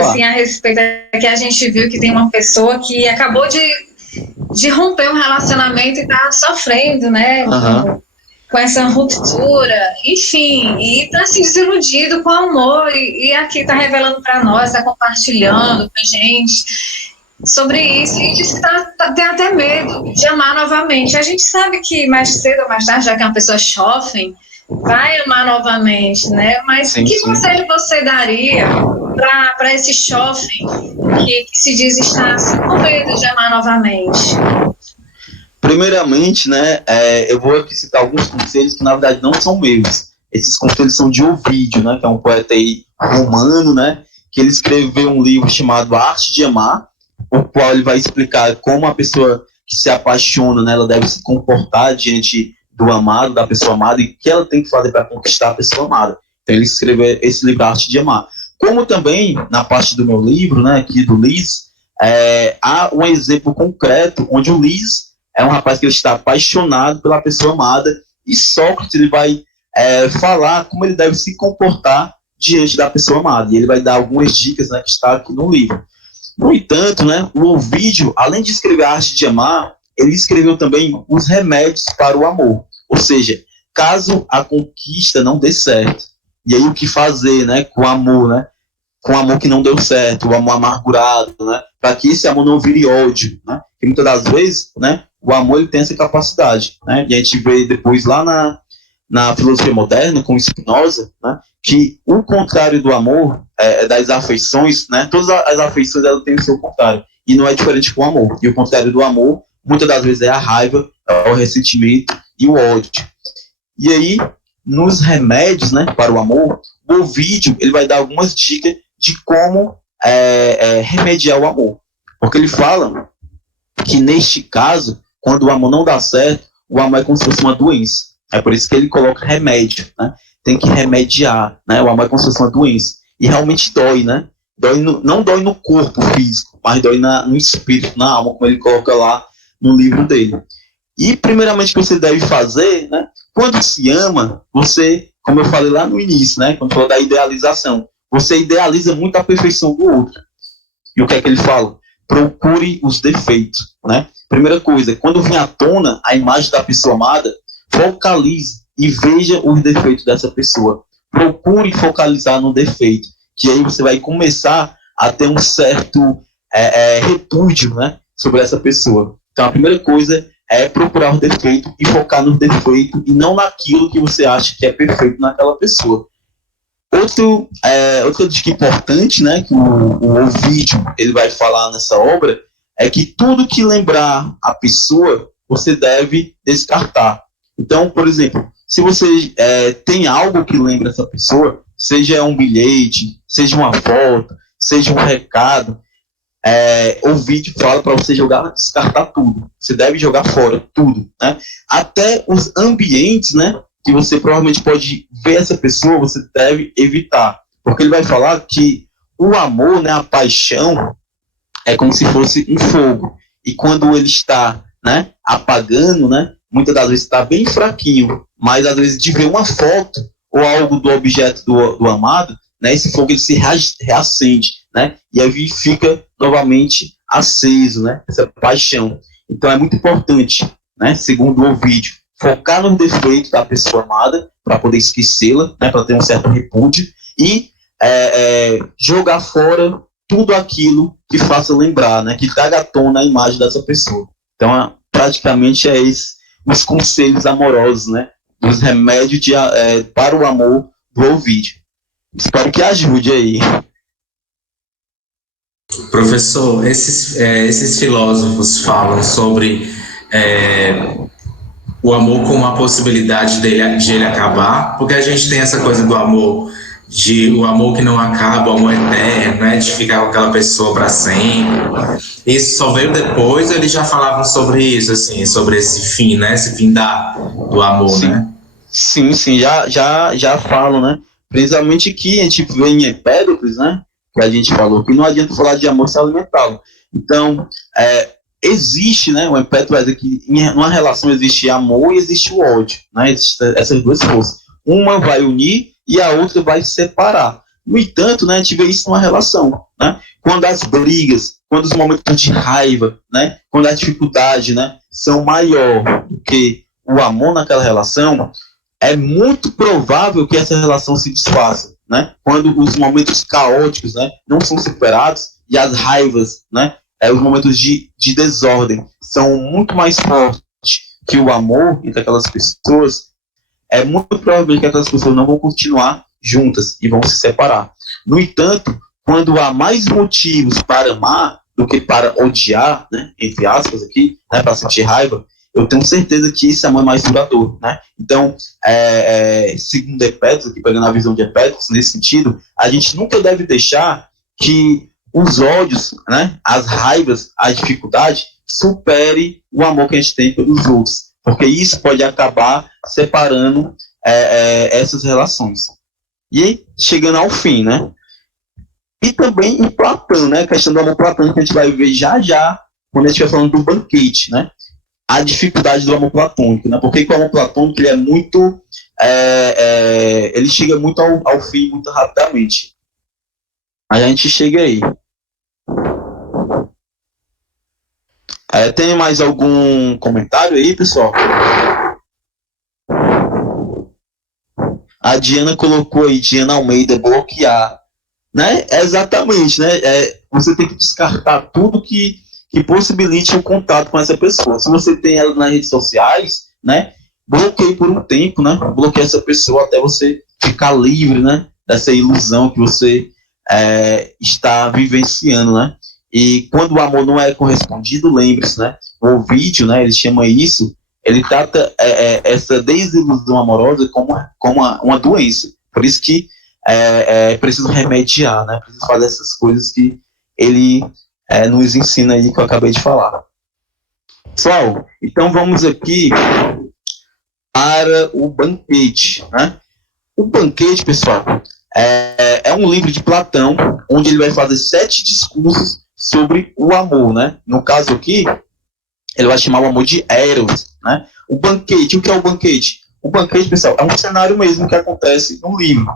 assim, a respeito que a gente viu que tem uma pessoa que acabou de romper um relacionamento e está sofrendo, né? Uhum. Com essa ruptura, enfim, e está se desiludido com o amor, e aqui está revelando para nós, está compartilhando com a gente sobre isso, e diz que tem até medo de amar novamente. A gente sabe que mais cedo ou mais tarde, já que é uma pessoa jovem, vai amar novamente, né? Mas sim, que sim. conselho você daria para esse jovem que se diz estar com medo de amar novamente? Primeiramente, né, eu vou aqui citar alguns conselhos que na verdade não são meus. Esses conselhos são de Ovídio, né, que é um poeta aí romano, né, que ele escreveu um livro chamado A Arte de Amar, o qual ele vai explicar como a pessoa que se apaixona, né, ela deve se comportar diante do amado, da pessoa amada, e o que ela tem que fazer para conquistar a pessoa amada. Então ele escreveu esse livro A Arte de Amar. Como também, na parte do meu livro, né, aqui do Liz, há um exemplo concreto onde o Liz é um rapaz que ele está apaixonado pela pessoa amada, e Sócrates ele vai falar como ele deve se comportar diante da pessoa amada, e ele vai dar algumas dicas, né, que está aqui no livro. No entanto, né, o Ovídio, além de escrever A Arte de Amar, ele escreveu também os remédios para o amor, ou seja, caso a conquista não dê certo, e aí o que fazer, né, com o amor, né, com o amor que não deu certo, o amor amargurado, né, para que esse amor não vire ódio, né, porque muitas das vezes, né, o amor ele tem essa capacidade, né, e a gente vê depois lá na filosofia moderna, com Spinoza, né, que o contrário do amor, das afeições, né, todas as afeições elas têm o seu contrário, e não é diferente com o amor. E o contrário do amor, muitas das vezes, é a raiva, é o ressentimento e o ódio. E aí, nos remédios, né, para o amor, o Ovídio ele vai dar algumas dicas de como remediar o amor. Porque ele fala que, neste caso, quando o amor não dá certo, o amor é como se fosse uma doença. É por isso que ele coloca remédio, né? Tem que remediar, né? O amor é como se fosse uma doença. E realmente dói, né? Não dói no corpo físico, mas dói no espírito, na alma, como ele coloca lá no livro dele. E, primeiramente, o que você deve fazer, né? Quando se ama, você, como eu falei lá no início, né? Quando falou da idealização, você idealiza muito a perfeição do outro. E o que é que ele fala? Procure os defeitos, né? Primeira coisa, quando vem à tona a imagem da pessoa amada, focalize e veja os defeitos dessa pessoa. Procure focalizar no defeito, que aí você vai começar a ter um certo repúdio, né, sobre essa pessoa. Então, a primeira coisa é procurar o defeito e focar no defeito e não naquilo que você acha que é perfeito naquela pessoa. Outra dica importante, né, que o Ovídio ele vai falar nessa obra, é que tudo que lembrar a pessoa, você deve descartar. Então, por exemplo, se você tem algo que lembra essa pessoa, seja um bilhete, seja uma foto, seja um recado, o vídeo fala para você descartar tudo. Você deve jogar fora tudo, né? Até os ambientes, né, que você provavelmente pode ver essa pessoa, você deve evitar. Porque ele vai falar que o amor, né, a paixão, é como se fosse um fogo. E quando ele está, né, apagando, né, muitas das vezes está bem fraquinho, mas às vezes de ver uma foto ou algo do objeto do amado, né, esse fogo ele se reacende, né, e aí fica novamente aceso, né, essa paixão. Então é muito importante, né, segundo o Ovídio, focar nos defeitos da pessoa amada para poder esquecê-la, né, para ter um certo repúdio e jogar fora tudo aquilo que faça lembrar, né, que traga à tona a imagem dessa pessoa. Então praticamente esses os conselhos amorosos, né, dos remédios para o amor do Ovídio. Espero que ajude aí. Professor, esses filósofos falam sobre o amor como a possibilidade de ele acabar, porque a gente tem essa coisa do amor, o amor que não acaba, o amor eterno, né, de ficar com aquela pessoa para sempre. Isso só veio depois, eles já falavam sobre isso, assim, sobre esse fim, né, esse fim do amor, sim, né? Sim, já falam, né, principalmente que a gente vê em Empédocles, né, que a gente falou, que não adianta falar de amor sem alimentá-lo. Então, existe, né, o Empédocles vai dizer que numa relação existe amor e existe o ódio, né, existem essas duas forças. Uma vai unir e a outra vai separar. No entanto, né, a gente vê isso numa relação, né? Quando as brigas, quando os momentos de raiva, né, quando a dificuldade, né, são maior do que o amor naquela relação, é muito provável que essa relação se desfaça, né? Quando os momentos caóticos, né, não são superados e as raivas, né, os momentos de desordem são muito mais fortes que o amor entre aquelas pessoas, é muito provável que aquelas pessoas não vão continuar juntas e vão se separar. No entanto, quando há mais motivos para amar do que para odiar, né, entre aspas aqui, né, para sentir raiva, eu tenho certeza que esse amor é mais duradouro, né? Então, segundo Empédocles, aqui pegando a visão de Empédocles, nesse sentido, a gente nunca deve deixar que os ódios, né, as raivas, a dificuldade, supere o amor que a gente tem pelos outros, porque isso pode acabar separando essas relações. E aí, chegando ao fim, né? E também em Platão, né? A questão do amor platônico que a gente vai ver já, quando a gente vai falando do banquete, né? A dificuldade do amor platônico, né? Porque o amor platônico ele é muito, ele chega muito ao fim muito rapidamente. Aí a gente chega aí. Tem mais algum comentário aí, pessoal? A Diana colocou aí, Diana Almeida, bloquear, né? Exatamente, né? Você tem que descartar tudo que possibilite o contato com essa pessoa. Se você tem ela nas redes sociais, né? bloqueie por um tempo, né? Bloqueie essa pessoa até você ficar livre, né? Dessa ilusão que você está vivenciando, né? E quando o amor não é correspondido, lembre-se, né? O Ovídio, né? Ele chama isso, ele trata essa desilusão amorosa como uma doença. Por isso que é preciso remediar, né? Preciso fazer essas coisas que ele nos ensina aí, que eu acabei de falar. Pessoal, então vamos aqui para o banquete, né? O banquete, pessoal, é um livro de Platão, onde ele vai fazer 7 discursos sobre o amor, né? No caso aqui, ele vai chamar o amor de Eros, né? O banquete, o que é o banquete? O banquete, pessoal, é um cenário mesmo que acontece no livro.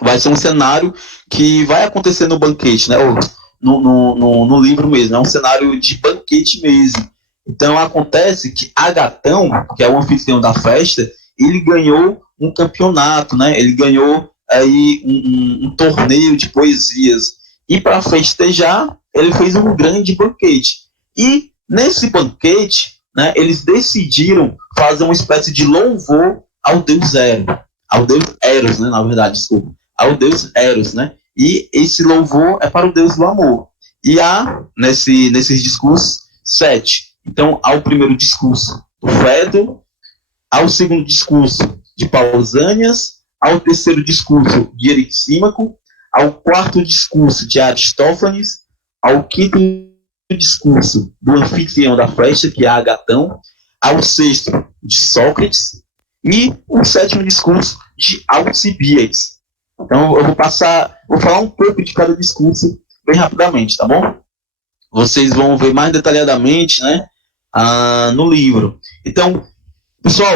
Vai ser um cenário que vai acontecer no banquete, né? Ou no livro mesmo, é um cenário de banquete mesmo. Então acontece que Agatão, que é o anfitrião da festa, ele ganhou um campeonato, né? Ele ganhou aí um torneio de poesias. E para festejar, ele fez um grande banquete. E nesse banquete, né, eles decidiram fazer uma espécie de louvor ao deus Eros. Ao deus Eros, né? Na verdade, desculpa. Ao deus Eros, né? E esse louvor é para o deus do amor. E há, nesses discursos, 7. Então, há o primeiro discurso do Fedro, ao segundo discurso de Pausânias, ao terceiro discurso de Erixímaco, ao quarto discurso de Aristófanes, ao quinto discurso do anfitrião da festa, que é Agatão, ao sexto de Sócrates, e o sétimo discurso de Alcibíades. Então, eu vou falar um pouco de cada discurso bem rapidamente, tá bom? Vocês vão ver mais detalhadamente, né, no livro. Então, pessoal,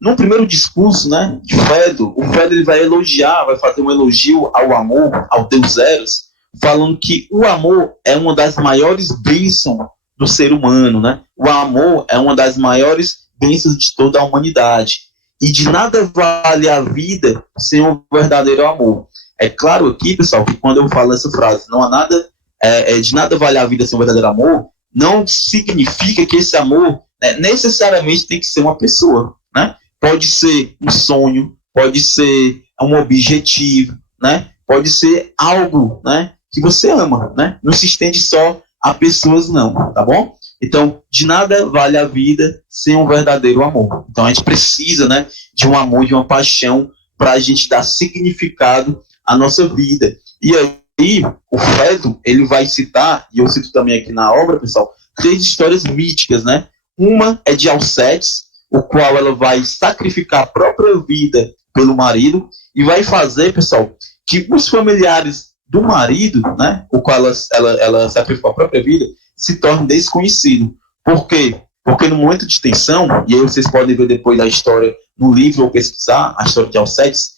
no primeiro discurso, né, de Fedro, o Fedro ele vai elogiar, vai fazer um elogio ao amor, ao deus Eros, falando que o amor é uma das maiores bênçãos do ser humano, né? O amor é uma das maiores bênçãos de toda a humanidade. E de nada vale a vida sem um verdadeiro amor. É claro aqui, pessoal, que quando eu falo essa frase, não há nada, de nada vale a vida sem um verdadeiro amor, não significa que esse amor necessariamente tem que ser uma pessoa, né? Pode ser um sonho, pode ser um objetivo, né? Pode ser algo, né, que você ama, né? Não se estende só a pessoas, não, tá bom? Então, de nada vale a vida sem um verdadeiro amor. Então, a gente precisa, né, de um amor, de uma paixão, para a gente dar significado à nossa vida. E aí, o Fedro, ele vai citar, e eu cito também aqui na obra, pessoal, 3 histórias míticas, né? Uma é de Alcetes, o qual ela vai sacrificar a própria vida pelo marido, e vai fazer, pessoal, que os familiares do marido, né, o qual ela sacrificou a própria vida, se torne desconhecido. Por quê? Porque no momento de tensão, e aí vocês podem ver depois da história no livro ou pesquisar a história de Alcetes,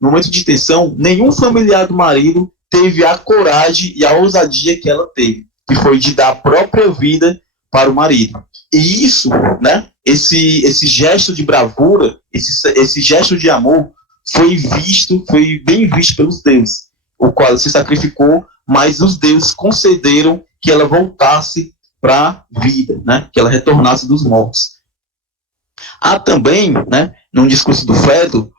no momento de tensão, nenhum familiar do marido teve a coragem e a ousadia que ela teve, que foi de dar a própria vida para o marido. E isso, né, esse gesto de bravura, esse gesto de amor, foi bem visto pelos deuses, o qual se sacrificou, mas os deuses concederam que ela voltasse para a vida, né? Que ela retornasse dos mortos. Há também, né, num discurso do Fedro,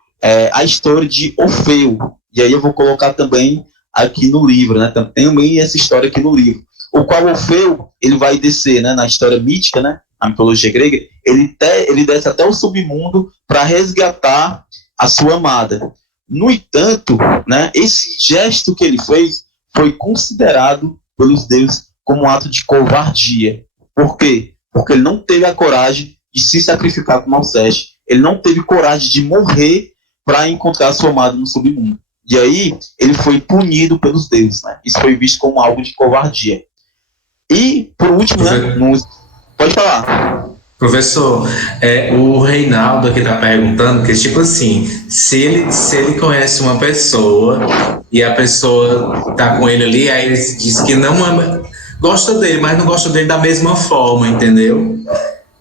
a história de Orfeu, e aí eu vou colocar também aqui no livro, né? Também essa história aqui no livro, o qual Orfeu, ele vai descer, né, na história mítica, né, na mitologia grega, ele desce até o submundo para resgatar a sua amada. No entanto, né, esse gesto que ele fez foi considerado pelos deuses como um ato de covardia. Por quê? Porque ele não teve a coragem de se sacrificar como Alceste. Ele não teve coragem de morrer para encontrar a sua amada no submundo. E aí, ele foi punido pelos deuses, né? Isso foi visto como algo de covardia. E, por último, né, pode falar. Professor, o Reinaldo aqui está perguntando que, tipo assim, se ele conhece uma pessoa e a pessoa está com ele ali, aí ele diz que não gosta dele, mas não gosta dele da mesma forma, entendeu?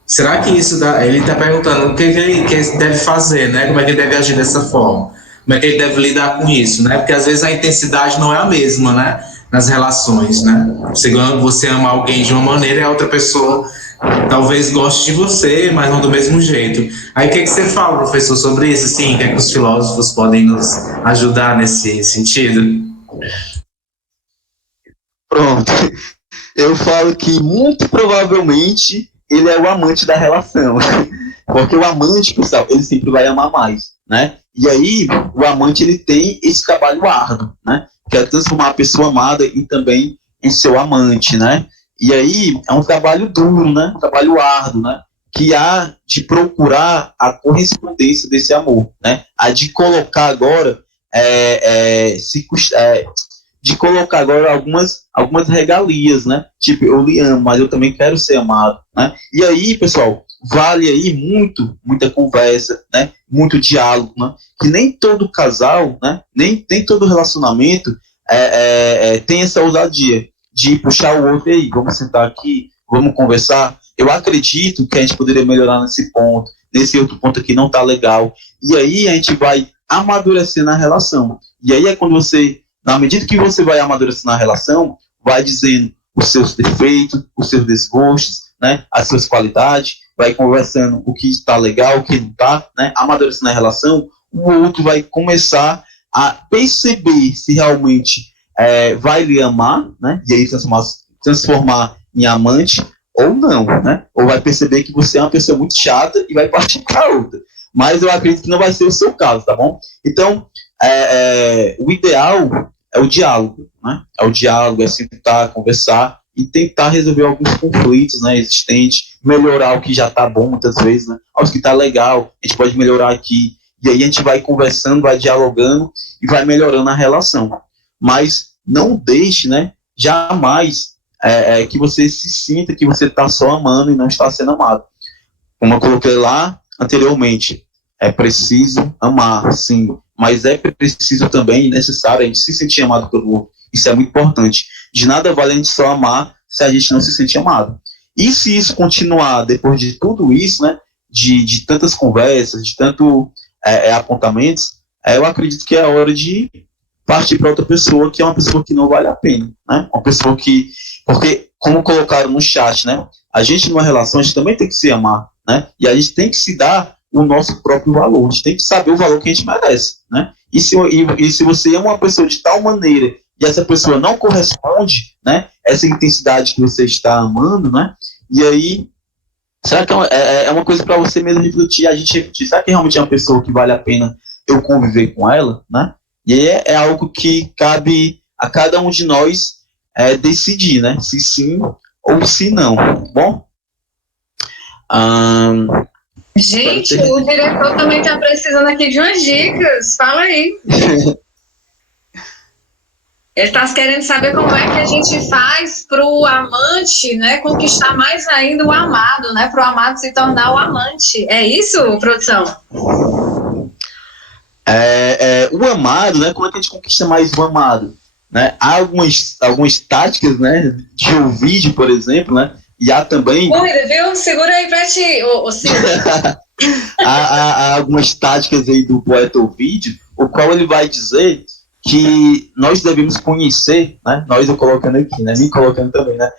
Será que isso dá... Ele está perguntando o que ele deve fazer, né? Como é que ele deve agir dessa forma? Como é que ele deve lidar com isso, né? Porque às vezes a intensidade não é a mesma, né? Nas relações, né? Você ama alguém de uma maneira e a outra pessoa talvez goste de você, mas não do mesmo jeito. Aí o que você fala, professor, sobre isso? Sim, o que os filósofos podem nos ajudar nesse sentido? Pronto. Eu falo que muito provavelmente ele é o amante da relação. Porque o amante, pessoal, ele sempre vai amar mais, né? E aí, o amante, ele tem esse trabalho árduo, né? Que é transformar a pessoa amada e também em seu amante, né? E aí, é um trabalho duro, né? Um trabalho árduo, né? Que há de procurar a correspondência desse amor, né? Há de colocar agora, de colocar agora algumas regalias, né? Tipo, eu lhe amo, mas eu também quero ser amado, né? E aí, pessoal, vale aí muita conversa, né? Muito diálogo, né? Que nem todo casal, né? Nem todo relacionamento tem essa ousadia de puxar o outro aí, vamos sentar aqui, vamos conversar. Eu acredito que a gente poderia melhorar nesse ponto, nesse outro ponto aqui não tá legal. E aí a gente vai amadurecer na relação. E aí é quando você, na medida que você vai amadurecer na relação, vai dizendo os seus defeitos, os seus desgostos, né? As suas qualidades, vai conversando o que está legal, o que não está, né? Amadurecendo na relação, o outro vai começar a perceber se realmente vai lhe amar, né? E aí transformar em amante ou não, né? Ou vai perceber que você é uma pessoa muito chata e vai partir para outra. Mas eu acredito que não vai ser o seu caso, tá bom? Então, o ideal é o diálogo, né? É o diálogo, é sentar, conversar e tentar resolver alguns conflitos, né, existentes, melhorar o que já tá bom muitas vezes, né? Aos que tá legal, a gente pode melhorar aqui. E aí a gente vai conversando, vai dialogando e vai melhorando a relação. Mas não deixe, né, jamais que você se sinta que você está só amando e não está sendo amado. Como eu coloquei lá anteriormente, é preciso amar, sim, mas é preciso também, necessário, a gente se sentir amado pelo outro. Isso é muito importante. De nada vale a gente só amar se a gente não se sente amado. E se isso continuar depois de tudo isso, né, de tantas conversas, de tanto apontamentos, eu acredito que é a hora de partir para outra pessoa, que é uma pessoa que não vale a pena, né? Uma pessoa que... Porque, como colocaram no chat, né, a gente numa relação, a gente também tem que se amar, né? E a gente tem que se dar o nosso próprio valor, a gente tem que saber o valor que a gente merece, né? E se você ama uma pessoa de tal maneira e essa pessoa não corresponde, né, essa intensidade que você está amando, né, e aí, será que é uma coisa para você mesmo refletir, a gente refletir, será que realmente é uma pessoa que vale a pena eu conviver com ela, né? E aí é algo que cabe a cada um de nós decidir, né, se sim ou se não, tá bom? Gente, o diretor também está precisando aqui de umas dicas, fala aí. Ele está querendo saber como é que a gente faz para o amante, né, conquistar mais ainda o amado, né, para o amado se tornar o amante. É isso, produção? O amado, né, como é que a gente conquista mais o amado? Né? Há algumas táticas, né, de Ovídio, por exemplo, né, e há também... Cuida, viu? Segura aí para ti, ô Silvio. há algumas táticas aí do poeta Ovídio, o qual ele vai dizer que nós devemos conhecer, né, nós eu colocando aqui, né, me colocando também, né,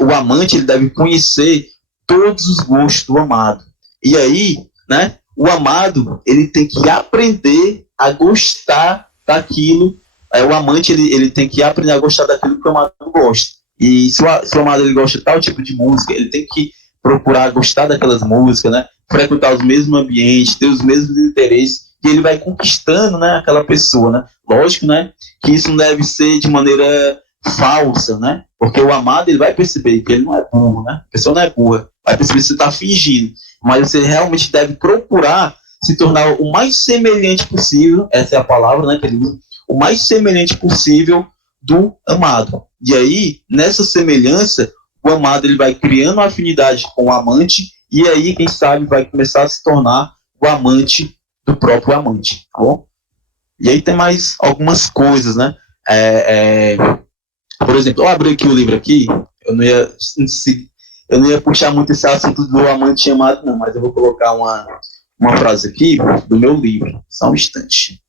o amante ele deve conhecer todos os gostos do amado. E aí, né, o amado ele tem que aprender a gostar daquilo, o amante ele tem que aprender a gostar daquilo que o amado gosta. E se o amado ele gosta de tal tipo de música, ele tem que procurar gostar daquelas músicas, né, frequentar os mesmos ambientes, ter os mesmos interesses, e ele vai conquistando, né, aquela pessoa, né? Lógico, né, que isso não deve ser de maneira falsa, né? Porque o amado ele vai perceber que ele não é burro, né? A pessoa não é burra, vai perceber que você está fingindo, mas você realmente deve procurar se tornar o mais semelhante possível, essa é a palavra, né, que ele usa, o mais semelhante possível do amado. E aí, nessa semelhança, o amado ele vai criando uma afinidade com o amante, e aí, quem sabe, vai começar a se tornar o amante do próprio amante, tá bom? E aí tem mais algumas coisas, né? Por exemplo, eu abri aqui o livro aqui, eu não ia puxar muito esse assunto do amante amado, não, mas eu vou colocar uma frase aqui do meu livro, só um instante.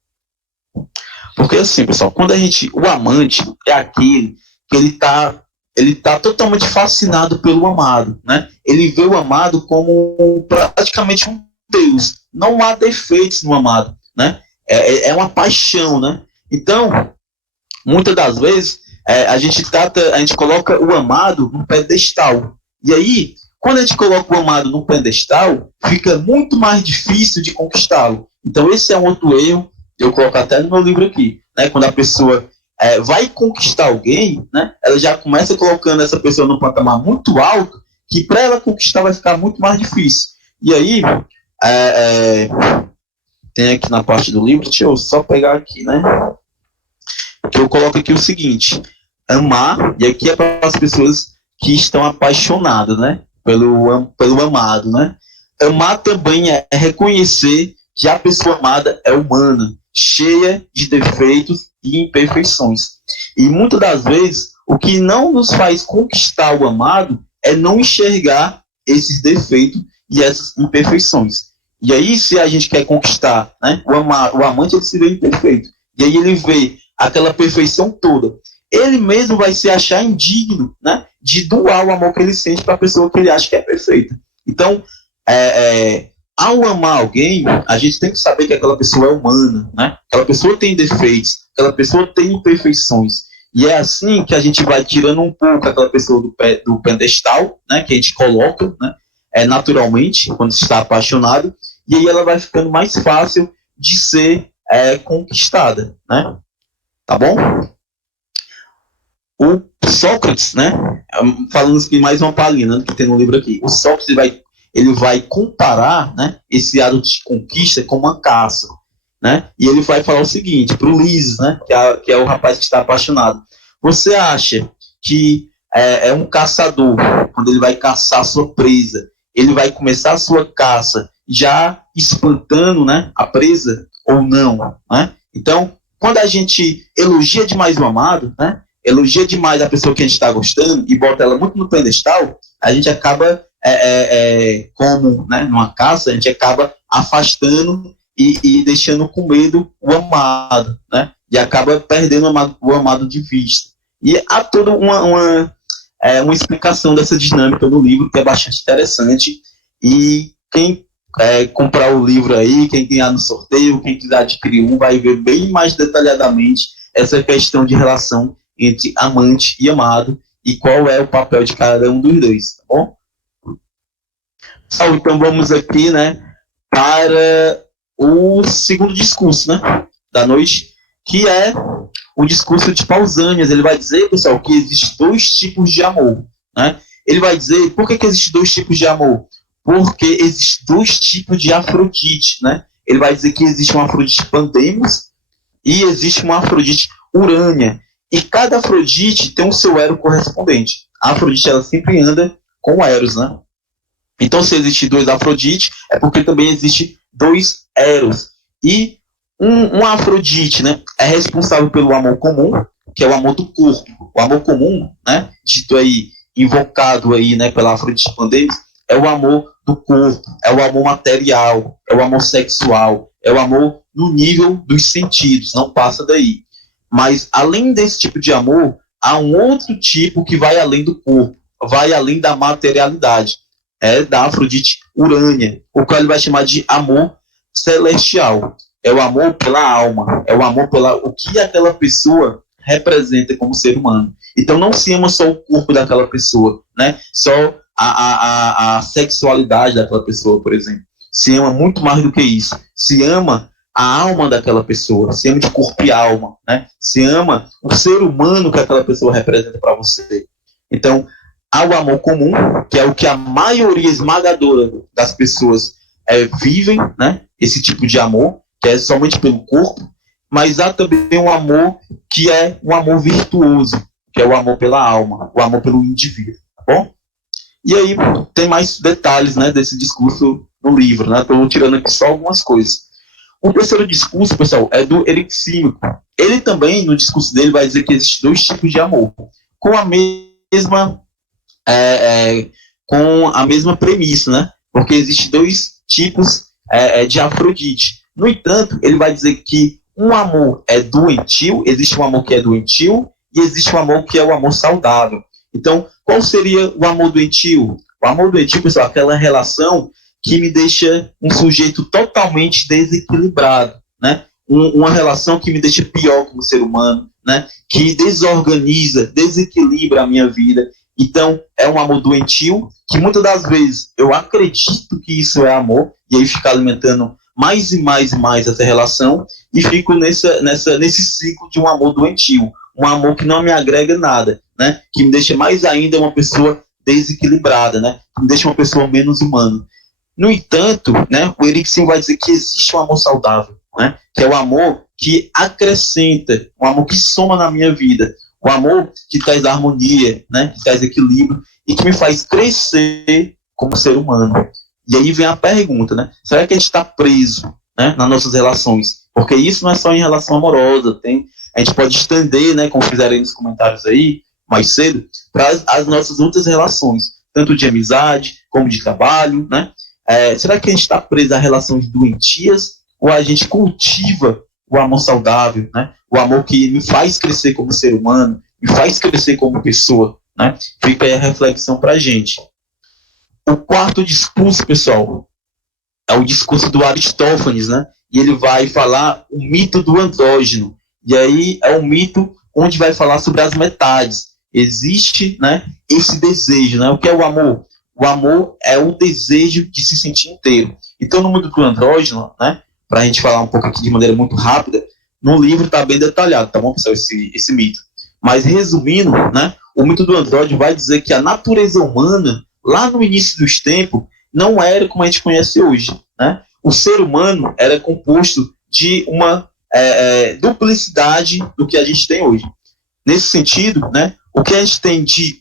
Porque assim, pessoal, quando o amante é aquele que ele está ele está totalmente fascinado pelo amado, né? Ele vê o amado como praticamente um Deus. Não há defeitos no amado, né? É uma paixão, né? Então, muitas das vezes, a gente coloca o amado num pedestal. E aí, quando a gente coloca o amado num pedestal, fica muito mais difícil de conquistá-lo. Então, esse é um outro erro, eu coloco até no meu livro aqui, né? Quando a pessoa vai conquistar alguém, né? Ela já começa colocando essa pessoa num patamar muito alto, que para ela conquistar vai ficar muito mais difícil. E aí, tem aqui na parte do livro, deixa eu só pegar aqui, né? Que eu coloco aqui o seguinte: amar, e aqui é para as pessoas que estão apaixonadas, né? Pelo amado, né? Amar também é reconhecer que a pessoa amada é humana, cheia de defeitos e imperfeições. E muitas das vezes, o que não nos faz conquistar o amado é não enxergar esses defeitos e essas imperfeições. E aí, se a gente quer conquistar, né, o amante, ele se vê imperfeito. E aí ele vê aquela perfeição toda. Ele mesmo vai se achar indigno, né, de doar o amor que ele sente para a pessoa que ele acha que é perfeita. Então, ao amar alguém, a gente tem que saber que aquela pessoa é humana, né? Aquela pessoa tem defeitos, aquela pessoa tem imperfeições. E é assim que a gente vai tirando um pouco aquela pessoa do pedestal, né? Que a gente coloca, né? Naturalmente, quando se está apaixonado, e aí ela vai ficando mais fácil de ser conquistada, né? Tá bom? O Sócrates, né? Falando aqui mais uma palhinha, né, que tem no livro aqui. O Sócrates ele vai comparar, né, esse ato de conquista com uma caça, né? E ele vai falar o seguinte para o Ulisses, né, que é o rapaz que está apaixonado. Você acha que é um caçador, quando ele vai caçar a sua presa, ele vai começar a sua caça já espantando, né, a presa ou não, né? Então, quando a gente elogia demais o amado, né, elogia demais a pessoa que a gente está gostando e bota ela muito no pedestal, a gente acaba, como, né, numa caça, a gente acaba afastando e deixando com medo o amado, né? E acaba perdendo o amado de vista. E há toda uma explicação dessa dinâmica no livro, que é bastante interessante. E quem comprar o livro aí, quem ganhar no sorteio, quem quiser adquirir vai ver bem mais detalhadamente essa questão de relação entre amante e amado e qual é o papel de cada um dos dois, tá bom? Então vamos aqui, né, para o segundo discurso, né, da noite, que é o discurso de Pausanias. Ele vai dizer, pessoal, que existem 2 tipos de amor, né? Ele vai dizer, por que existem 2 tipos de amor? Porque existem 2 tipos de Afrodite, né? Ele vai dizer que existe uma Afrodite Pandemos e existe uma Afrodite Urânia. E cada Afrodite tem o seu Ero correspondente. A Afrodite, ela sempre anda com o Eros, né? Então, se existe 2 Afrodite, é porque também existe 2 Eros. E um Afrodite, né, é responsável pelo amor comum, que é o amor do corpo. O amor comum, né, dito aí, invocado aí, né, pela Afrodite Pandemos, é o amor do corpo, é o amor material, é o amor sexual, é o amor no nível dos sentidos, não passa daí. Mas, além desse tipo de amor, há um outro tipo que vai além do corpo, vai além da materialidade. É da Afrodite Urânia, o qual ele vai chamar de amor celestial. É o amor pela alma, é o amor pela o que aquela pessoa representa como ser humano. Então, não se ama só o corpo daquela pessoa, né? Só a sexualidade daquela pessoa, por exemplo. Se ama muito mais do que isso. Se ama a alma daquela pessoa, se ama de corpo e alma, né? Se ama o ser humano que aquela pessoa representa para você. Então, há o amor comum, que é o que a maioria esmagadora das pessoas vivem, né? Esse tipo de amor, que é somente pelo corpo, mas há também um amor que é um amor virtuoso, que é o amor pela alma, o amor pelo indivíduo, tá bom? E aí tem mais detalhes, né, desse discurso no livro, né? Estou tirando aqui só algumas coisas. O terceiro discurso, pessoal, é do Erixímaco. Ele também, no discurso dele, vai dizer que existem 2 tipos de amor, com a mesma premissa, né? Porque existem 2 tipos de Afrodite. No entanto, ele vai dizer que um amor é doentio, existe um amor que é doentio, e existe um amor que é o amor saudável. Então, qual seria o amor doentio? O amor doentio, pessoal, é aquela relação que me deixa um sujeito totalmente desequilibrado, né? Uma relação que me deixa pior como ser humano, né? Que desorganiza, desequilibra a minha vida. Então, é um amor doentio, que muitas das vezes eu acredito que isso é amor, e aí fico alimentando mais e mais e mais essa relação, e fico nesse ciclo de um amor doentio, um amor que não me agrega nada, né? Que me deixa mais ainda uma pessoa desequilibrada, né? Que me deixa uma pessoa menos humana. No entanto, né, o Erikson vai dizer que existe um amor saudável, né? Que é o amor que acrescenta, um amor que soma na minha vida, um amor que traz harmonia, né? Que traz equilíbrio e que me faz crescer como ser humano. E aí vem a pergunta, né? Será que a gente está preso, né, nas nossas relações? Porque isso não é só em relação amorosa, a gente pode estender, né, como fizeram aí nos comentários aí, mais cedo, para as nossas outras relações, tanto de amizade, como de trabalho, né? Será que a gente está preso a relações doentias, ou a gente cultiva o amor saudável, né? O amor que me faz crescer como ser humano, me faz crescer como pessoa, né? Fica aí a reflexão para a gente. O quarto discurso, pessoal, é o discurso do Aristófanes, né? E ele vai falar o mito do andrógeno. E aí é um mito onde vai falar sobre as metades. Existe, né, esse desejo, né? O que é o amor? O amor é o desejo de se sentir inteiro. Então, no mito do andrógeno, né, para a gente falar um pouco aqui de maneira muito rápida, no livro está bem detalhado, tá bom, pessoal, esse mito. Mas, resumindo, né, o mito do andrógeno vai dizer que a natureza humana, lá no início dos tempos, não era como a gente conhece hoje, né? O ser humano era composto de uma duplicidade do que a gente tem hoje. Nesse sentido, né, o que a gente tem de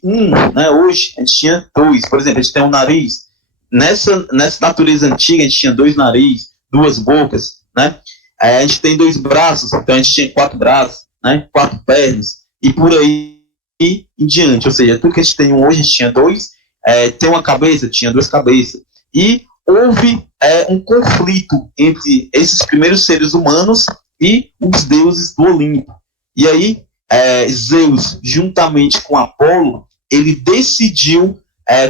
né, hoje, a gente tinha dois. Por exemplo, a gente tem um nariz. Nessa natureza antiga, a gente tinha 2 narizes, 2 bocas, né? A gente tem 2 braços, então a gente tinha 4 braços, né? 4 pernas, e por aí em diante. Ou seja, tudo que a gente tem hoje, a gente tinha 2. Tem uma cabeça, tinha 2 cabeças. E houve um conflito entre esses primeiros seres humanos e os deuses do Olimpo. E aí, Zeus, juntamente com Apolo, ele decidiu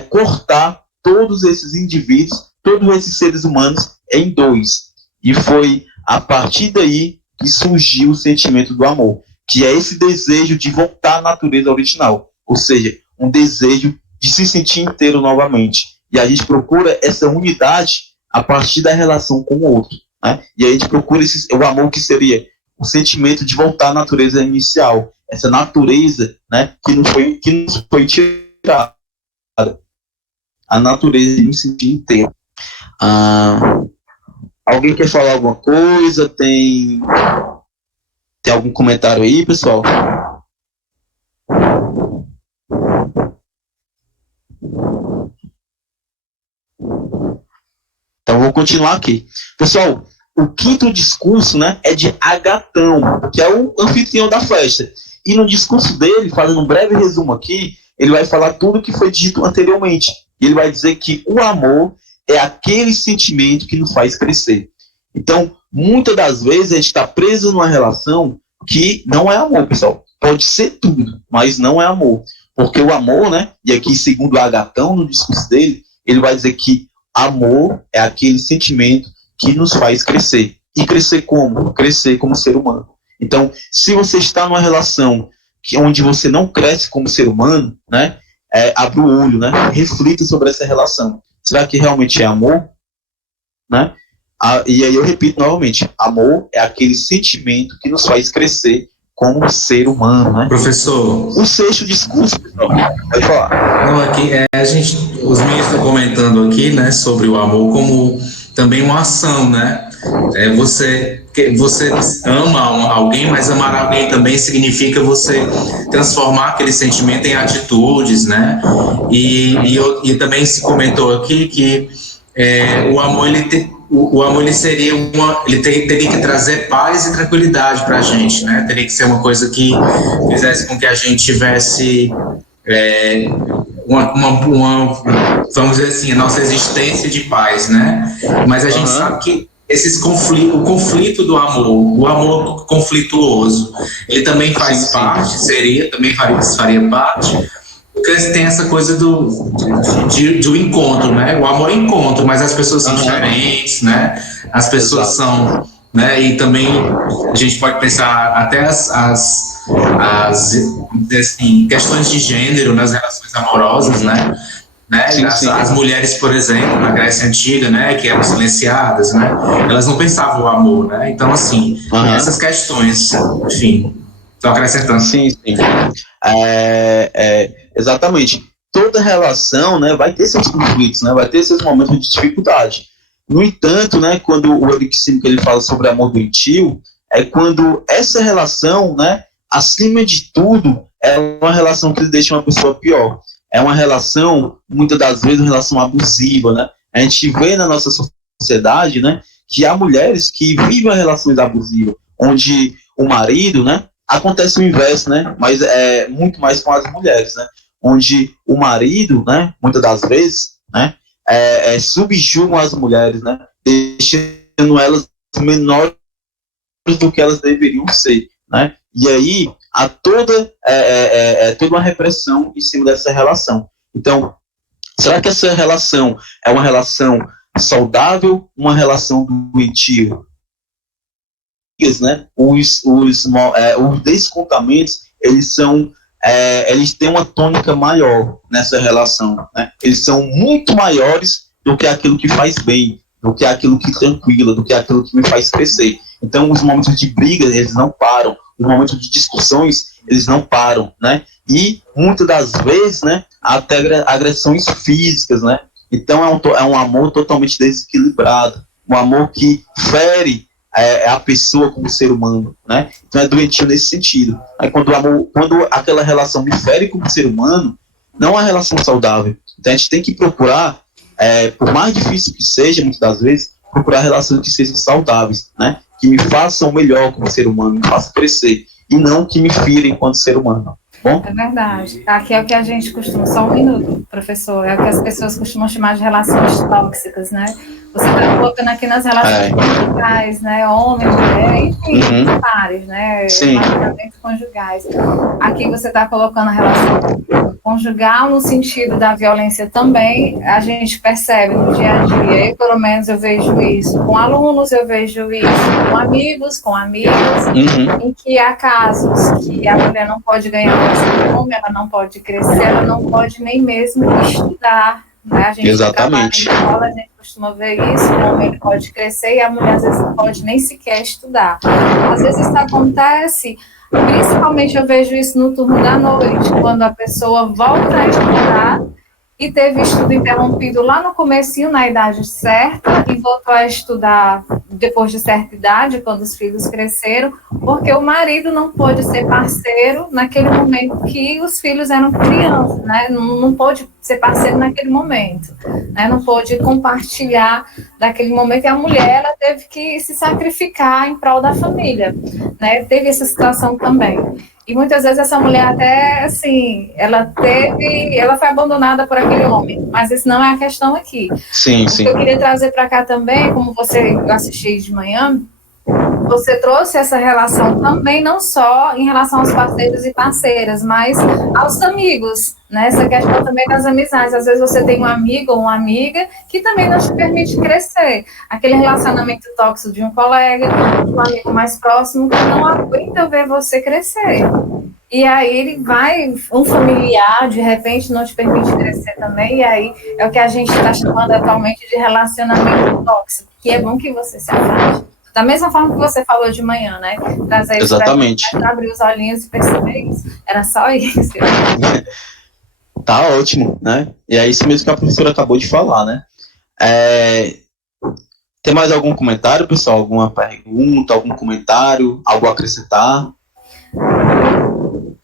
cortar todos esses indivíduos, todos esses seres humanos em 2. E foi a partir daí que surgiu o sentimento do amor, que é esse desejo de voltar à natureza original, ou seja, um desejo de se sentir inteiro novamente. E a gente procura essa unidade a partir da relação com o outro, né? E a gente procura o amor, que seria o sentimento de voltar à natureza inicial, essa natureza, né, que nos foi tirada, a natureza de me sentir inteiro. Alguém quer falar alguma coisa? Tem algum comentário aí, pessoal? Então, vou continuar aqui. Pessoal, o quinto discurso, né, é de Agatão, que é o anfitrião da festa. E no discurso dele, fazendo um breve resumo aqui, ele vai falar tudo o que foi dito anteriormente. E ele vai dizer que o amor é aquele sentimento que nos faz crescer. Então, muitas das vezes, a gente está preso numa relação que não é amor, pessoal. Pode ser tudo, mas não é amor. Porque o amor, né, e aqui segundo Agatão, no discurso dele, ele vai dizer que amor é aquele sentimento que nos faz crescer. E crescer como? Crescer como ser humano. Então, se você está numa relação onde você não cresce como ser humano, né, abre o olho, né, reflita sobre essa relação. Será que realmente é amor? Né? E aí eu repito novamente, amor é aquele sentimento que nos faz crescer como ser humano, né? Professor. O sexto discurso, pessoal, pode falar. Não, aqui os meninos estão comentando aqui, né, sobre o amor como também uma ação, né? Você ama alguém, mas amar alguém também significa você transformar aquele sentimento em atitudes, né? E também se comentou aqui que o amor ele seria ele teria que trazer paz e tranquilidade para a gente, né? Teria que ser uma coisa que fizesse com que a gente tivesse vamos dizer assim, a nossa existência de paz, né? Mas a gente sabe que o conflito do amor, o amor conflituoso, ele também faz parte, faria parte, Porque tem essa coisa do encontro, né? O amor é encontro, mas as pessoas são diferentes, né? As pessoas são, né? E também a gente pode pensar até as assim, questões de gênero nas relações amorosas, né? Sim, as mulheres, por exemplo, na Grécia Antiga, né, que eram silenciadas, né? Elas não pensavam o amor, né? Então, assim, essas questões, enfim, estão acrescentando. Sim. Exatamente. Toda relação, né, vai ter seus conflitos, né, vai ter seus momentos de dificuldade. No entanto, né, quando o Eric Simek ele fala sobre amor doentio, é quando essa relação, né, acima de tudo, é uma relação que deixa uma pessoa pior. É uma relação, muitas das vezes, uma relação abusiva, né? A gente vê na nossa sociedade, né, que há mulheres que vivem relações abusivas, onde o marido, né, acontece o inverso, né, mas é muito mais com as mulheres, né, onde o marido, né, muitas das vezes, né, subjugam as mulheres, né, deixando elas menores do que elas deveriam ser, né, e aí há toda uma repressão em cima dessa relação. Então, será que essa relação é uma relação saudável, uma relação doentia? Né? Os descontamentos, eles têm uma tônica maior nessa relação, né? Eles são muito maiores do que aquilo que faz bem, do que aquilo que tranquila, do que aquilo que me faz crescer. Então, os momentos de briga, eles não param, os momentos de discussões, eles não param, né? E, muitas das vezes, né, há até agressões físicas, né? Então, é um amor totalmente desequilibrado, um amor que fere a pessoa como ser humano, né? Então, é doentio nesse sentido. Aí, quando aquela relação me fere como ser humano, não é uma relação saudável. Então, a gente tem que procurar, por mais difícil que seja, muitas das vezes, procurar relações que sejam saudáveis, né? Que me façam melhor como ser humano, me façam crescer, e não que me firem enquanto ser humano. Bom? É verdade. Aqui é o que a gente costuma, só um minuto, professor, é o que as pessoas costumam chamar de relações tóxicas, né? Você está colocando aqui nas relações conjugais, né? Homem, mulher, enfim, pares, né? Relacionamentos conjugais. Aqui você está colocando a relação conjugal no sentido da violência também. A gente percebe no dia a dia, pelo menos eu vejo isso com alunos, eu vejo isso com amigos, em que há casos que a mulher não pode ganhar mais nome, ela não pode crescer, ela não pode nem mesmo estudar. Né? A gente Exatamente. Trabalha em escola, a gente costuma ver isso, o homem pode crescer e a mulher às vezes não pode nem sequer estudar. Às vezes isso acontece, principalmente eu vejo isso no turno da noite, quando a pessoa volta a estudar e teve estudo interrompido lá no comecinho, na idade certa, e voltou a estudar depois de certa idade, quando os filhos cresceram, porque o marido não pôde ser parceiro naquele momento que os filhos eram crianças, né? Não pôde ser parceiro naquele momento, né? Não pôde compartilhar daquele momento, e a mulher ela teve que se sacrificar em prol da família, né? Teve essa situação também. E muitas vezes essa mulher até, assim, ela foi abandonada por aquele homem, mas isso não é a questão aqui. Sim. O que eu queria trazer para cá também, como você assistiu de manhã, você trouxe essa relação também, não só em relação aos parceiros e parceiras, mas aos amigos, né? Essa questão também das amizades. Às vezes você tem um amigo ou uma amiga que também não te permite crescer. Aquele relacionamento tóxico de um colega, de um amigo mais próximo, que não aguenta ver você crescer. E aí ele vai, um familiar, de repente, não te permite crescer também, e aí é o que a gente está chamando atualmente de relacionamento tóxico, que é bom que você se afaste. Da mesma forma que você falou de manhã, né? Trazer isso para abrir os olhinhos e perceber isso. Era só isso. Tá ótimo, né? E é isso mesmo que a professora acabou de falar, né? Tem mais algum comentário, pessoal? Alguma pergunta, algum comentário? Algo a acrescentar?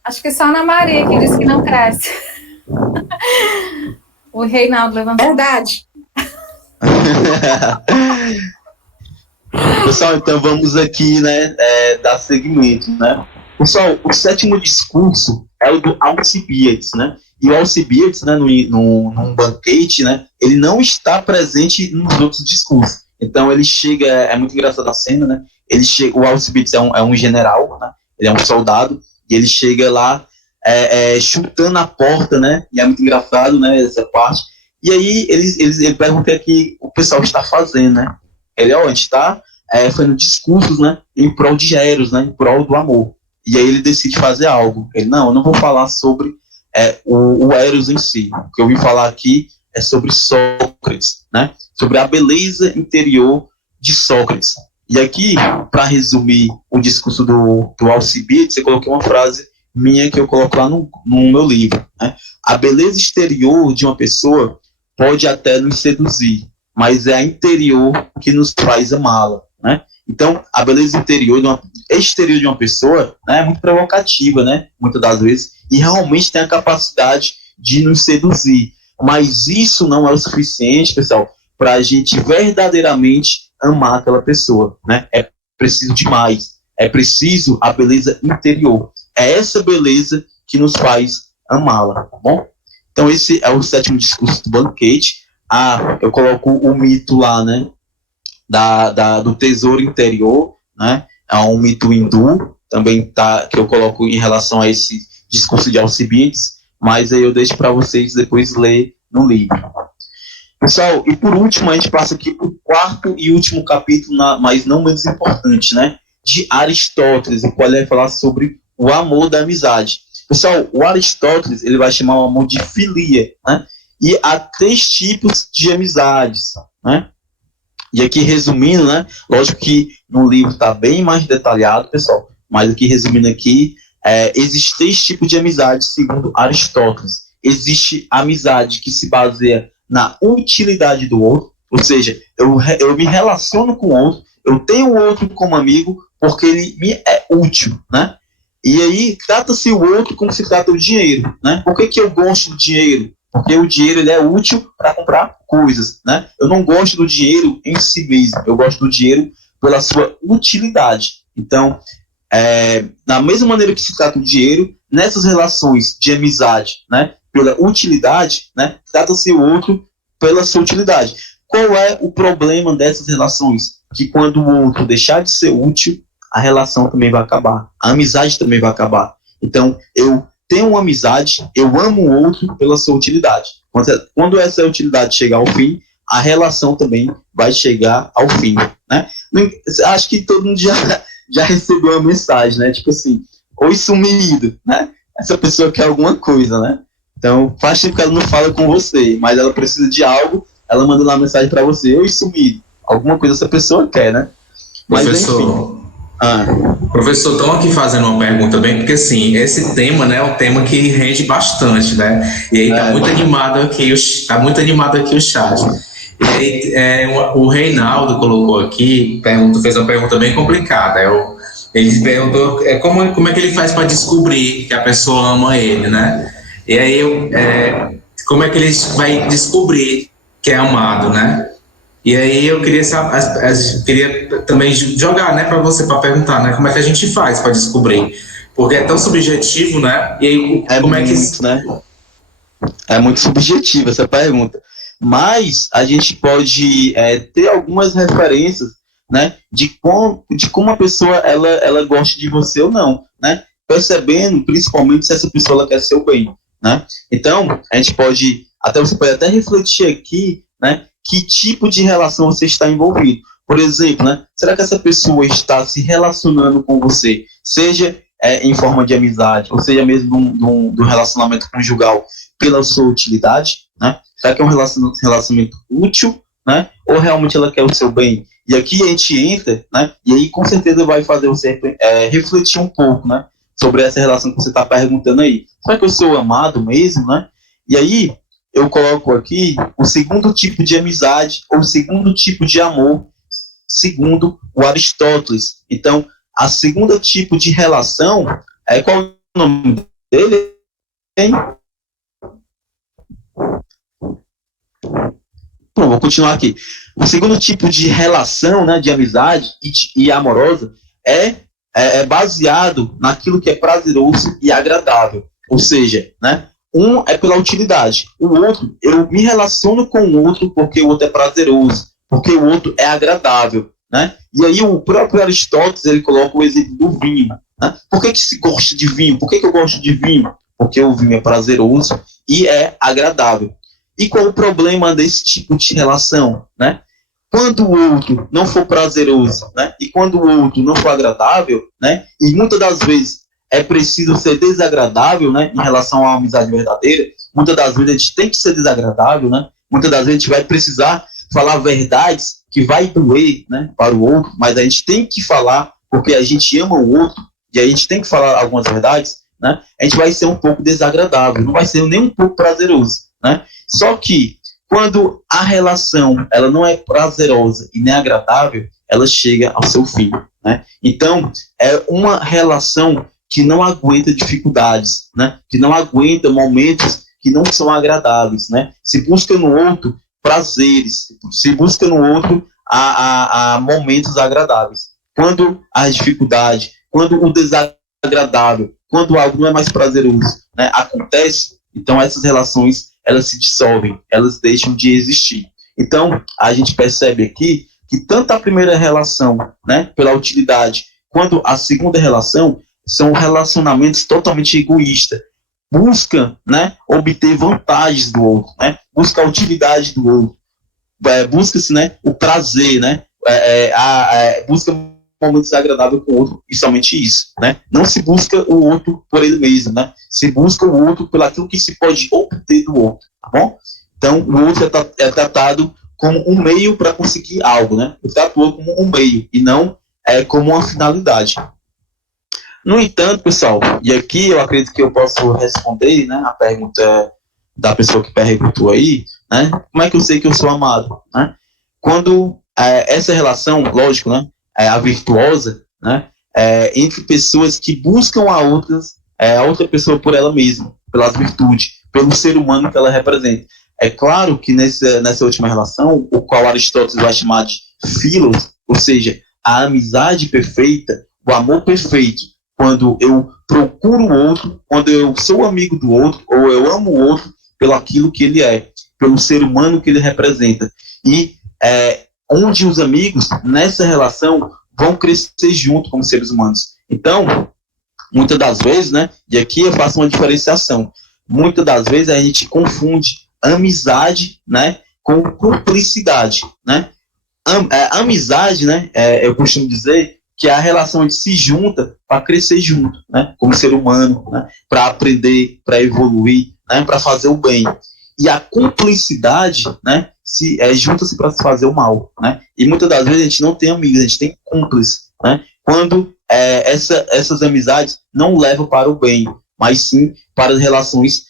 Acho que só a Ana Maria que disse que não cresce. O Reinaldo levantou. Verdade. Pessoal, então vamos aqui, né, dar seguimento, né? Pessoal, o sétimo discurso é o do Alcibiades, né? E o Alcibiades, né, num banquete, né, ele não está presente nos outros discursos. Então ele chega, é muito engraçada a cena, né? O Alcibiades é um general, né? Ele é um soldado, e ele chega lá chutando a porta, né? E é muito engraçado, né? Essa parte. E aí ele pergunta o que o pessoal está fazendo, né? Ele, a gente está fazendo discursos, né? Em prol de Eros, né? Em prol do amor. E aí ele decide fazer algo. Ele, não, eu não vou falar sobre o Eros em si. O que eu vim falar aqui é sobre Sócrates, né? Sobre a beleza interior de Sócrates. E aqui, para resumir o discurso do Alcibiades, eu coloquei uma frase minha que eu coloco lá no meu livro, né? A beleza exterior de uma pessoa pode até nos seduzir, mas é a interior que nos faz amá-la, né? Então, a beleza exterior de uma pessoa, né, é muito provocativa, né? Muitas das vezes, e realmente tem a capacidade de nos seduzir. Mas isso não é o suficiente, pessoal, para a gente verdadeiramente amar aquela pessoa, né? É preciso de mais. É preciso a beleza interior. É essa beleza que nos faz amá-la, tá bom? Então esse é o 7º discurso do banquete. Eu coloco o mito lá, né? Do tesouro interior, né? É um mito hindu, também que eu coloco em relação a esse discurso de Alcibiades, mas aí eu deixo para vocês depois ler no livro. Pessoal, e por último, a gente passa aqui para o 4º e último capítulo, mas não menos importante, né? De Aristóteles, o qual ele vai falar sobre o amor da amizade. Pessoal, o Aristóteles, ele vai chamar o amor de filia, né? E há 3 tipos de amizades, né? E aqui resumindo, né? Lógico que no livro está bem mais detalhado, pessoal, mas aqui resumindo aqui, existem 3 tipos de amizade segundo Aristóteles. Existe a amizade que se baseia na utilidade do outro, ou seja, eu me relaciono com o outro, eu tenho o outro como amigo porque ele me é útil, né? E aí trata-se o outro como se trata o dinheiro, né? Por que eu gosto do dinheiro? Porque o dinheiro ele é útil para comprar coisas, né? Eu não gosto do dinheiro em si mesmo, eu gosto do dinheiro pela sua utilidade. Então, da mesma maneira que se trata o dinheiro, nessas relações de amizade, né? Pela utilidade, né? Trata-se o outro pela sua utilidade. Qual é o problema dessas relações? Que quando o outro deixar de ser útil, a relação também vai acabar, a amizade também vai acabar. Então, eu tenho uma amizade, eu amo o outro pela sua utilidade. Quando essa utilidade chegar ao fim, a relação também vai chegar ao fim, né? Acho que todo mundo já recebeu uma mensagem, né? Tipo assim, oi sumido, né? Essa pessoa quer alguma coisa, né? Então, faz tempo que ela não fala com você, mas ela precisa de algo, ela manda lá uma mensagem para você, oi sumido. Alguma coisa essa pessoa quer, né? Mas, professor, professor, estão aqui fazendo uma pergunta bem, porque assim, esse tema, né, é um tema que rende bastante, né? E aí tá muito animado aqui, o chat. E aí, o Reinaldo colocou aqui, fez uma pergunta bem complicada. Ele perguntou como é que ele faz para descobrir que a pessoa ama ele, né? E aí, como é que ele vai descobrir que é amado, né? E aí eu queria também jogar, né, para você, para perguntar, né, como é que a gente faz para descobrir? Porque é tão subjetivo, né? E aí, como é que... né? É muito subjetiva essa pergunta. Mas a gente pode ter algumas referências, né, de como a pessoa ela gosta de você ou não, né? Percebendo, principalmente, se essa pessoa ela quer seu bem, né? Então, você pode até refletir aqui, né, que tipo de relação você está envolvido. Por exemplo, né, será que essa pessoa está se relacionando com você, seja em forma de amizade, ou seja mesmo do relacionamento conjugal, pela sua utilidade, né? Será que é um relacionamento útil, né? Ou realmente ela quer o seu bem? E aqui a gente entra, né? E aí com certeza vai fazer você refletir um pouco, né? Sobre essa relação que você está perguntando aí. Será que eu sou amado mesmo, né? E aí eu coloco aqui o 2º tipo de amizade, ou o 2º tipo de amor, segundo o Aristóteles. Então, a 2ª tipo de relação, qual é o nome dele? Bom, vou continuar aqui. O 2º tipo de relação, né, de amizade e amorosa é baseado naquilo que é prazeroso e agradável. Ou seja, né, um é pela utilidade. O outro, eu me relaciono com o outro porque o outro é prazeroso, porque o outro é agradável, né? E aí o próprio Aristóteles, ele coloca o exemplo do vinho, né? Por que se gosta de vinho? Por que eu gosto de vinho? porque o vinho é prazeroso e é agradável. E qual o problema desse tipo de relação, né? Quando o outro não for prazeroso, né? E quando o outro não for agradável, né? E muitas das vezes é preciso ser desagradável, né? Em relação à amizade verdadeira, muitas das vezes a gente tem que ser desagradável, né? Muitas das vezes a gente vai precisar falar verdades que vai doer, né? Para o outro, mas a gente tem que falar porque a gente ama o outro e a gente tem que falar algumas verdades, né? A gente vai ser um pouco desagradável, não vai ser nem um pouco prazeroso, né? Só que quando a relação ela não é prazerosa e nem agradável, ela chega ao seu fim, né? Então, é uma relação que não aguenta dificuldades, né? Que não aguenta momentos que não são agradáveis, né? Se busca no outro prazeres, se busca no outro a momentos agradáveis. Quando a dificuldade, quando o desagradável, quando algo não é mais prazeroso, né, acontece, então essas relações elas se dissolvem, elas deixam de existir. Então, a gente percebe aqui que tanto a primeira relação, né, pela utilidade, quanto a segunda relação, são relacionamentos totalmente egoístas. Busca, né, obter vantagens do outro, né, busca a utilidade do outro, busca-se, né, o prazer, né, busca momentos agradáveis com o outro, e somente isso, né? Não se busca o outro por ele mesmo, né? Se busca o outro pelo aquilo que se pode obter do outro, tá bom? Então, o outro é tratado como um meio para conseguir algo, né? Ele tratou como um meio e não como uma finalidade. No entanto, pessoal, e aqui eu acredito que eu posso responder, né, a pergunta da pessoa que perguntou aí, né? Como é que eu sei que eu sou amado, né? Quando essa relação, lógico, né? A virtuosa, né, entre pessoas que buscam a outra pessoa por ela mesma, pelas virtudes, pelo ser humano que ela representa. É claro que nessa última relação, o qual Aristóteles vai chamar de philos, ou seja, a amizade perfeita, o amor perfeito, quando eu procuro o outro, quando eu sou amigo do outro, ou eu amo o outro pelo aquilo que ele é, pelo ser humano que ele representa. E onde os amigos, nessa relação, vão crescer junto como seres humanos. Então, muitas das vezes, né, e aqui eu faço uma diferenciação, muitas das vezes a gente confunde amizade, né, com cumplicidade, né. Amizade, né, eu costumo dizer que é a relação onde se junta para crescer junto, né, como ser humano, né, para aprender, para evoluir, né, para fazer o bem. E a cumplicidade, né, junta-se para se fazer o mal, né? E muitas das vezes a gente não tem amigos, a gente tem cúmplices, né? Quando essas amizades não levam para o bem, mas sim para as relações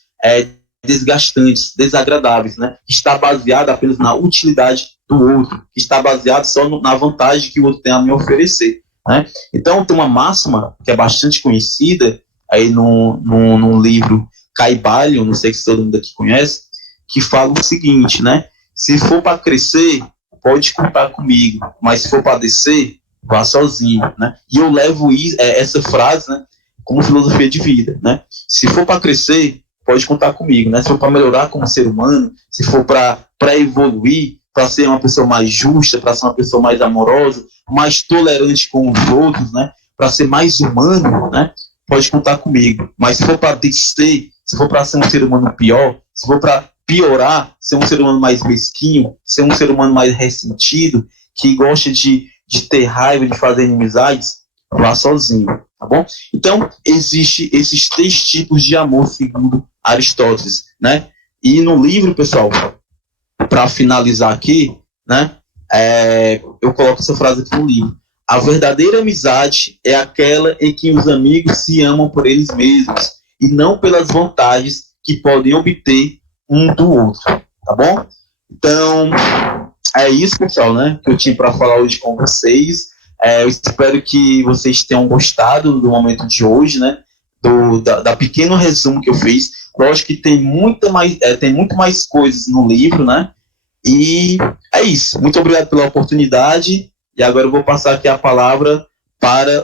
desgastantes, desagradáveis, né? Que está baseada apenas na utilidade do outro, que está baseado só na vantagem que o outro tem a me oferecer, né? Então tem uma máxima que é bastante conhecida aí num livro Caibalion, não sei se todo mundo aqui conhece, que fala o seguinte, né? Se for para crescer, pode contar comigo, mas se for para descer, vá sozinho, né? E eu levo essa frase, né, como filosofia de vida, né? Se for para crescer, pode contar comigo, né? Se for para melhorar como ser humano, se for para evoluir, para ser uma pessoa mais justa, para ser uma pessoa mais amorosa, mais tolerante com os outros, né? Para ser mais humano, né? Pode contar comigo. Mas se for para descer, se for para ser um ser humano pior, se for para piorar, ser um ser humano mais mesquinho, ser um ser humano mais ressentido, que gosta de ter raiva, de fazer inimizades, vá sozinho, tá bom? Então, existem esses 3 tipos de amor, segundo Aristóteles, né? E no livro, pessoal, para finalizar aqui, né, eu coloco essa frase aqui no livro. A verdadeira amizade é aquela em que os amigos se amam por eles mesmos e não pelas vantagens que podem obter um do outro, tá bom? Então, é isso, pessoal, né, que eu tinha para falar hoje com vocês. Eu espero que vocês tenham gostado do momento de hoje, né, da pequeno resumo que eu fiz. Lógico que tem muito mais coisas no livro, né, e é isso. Muito obrigado pela oportunidade, e agora eu vou passar aqui a palavra para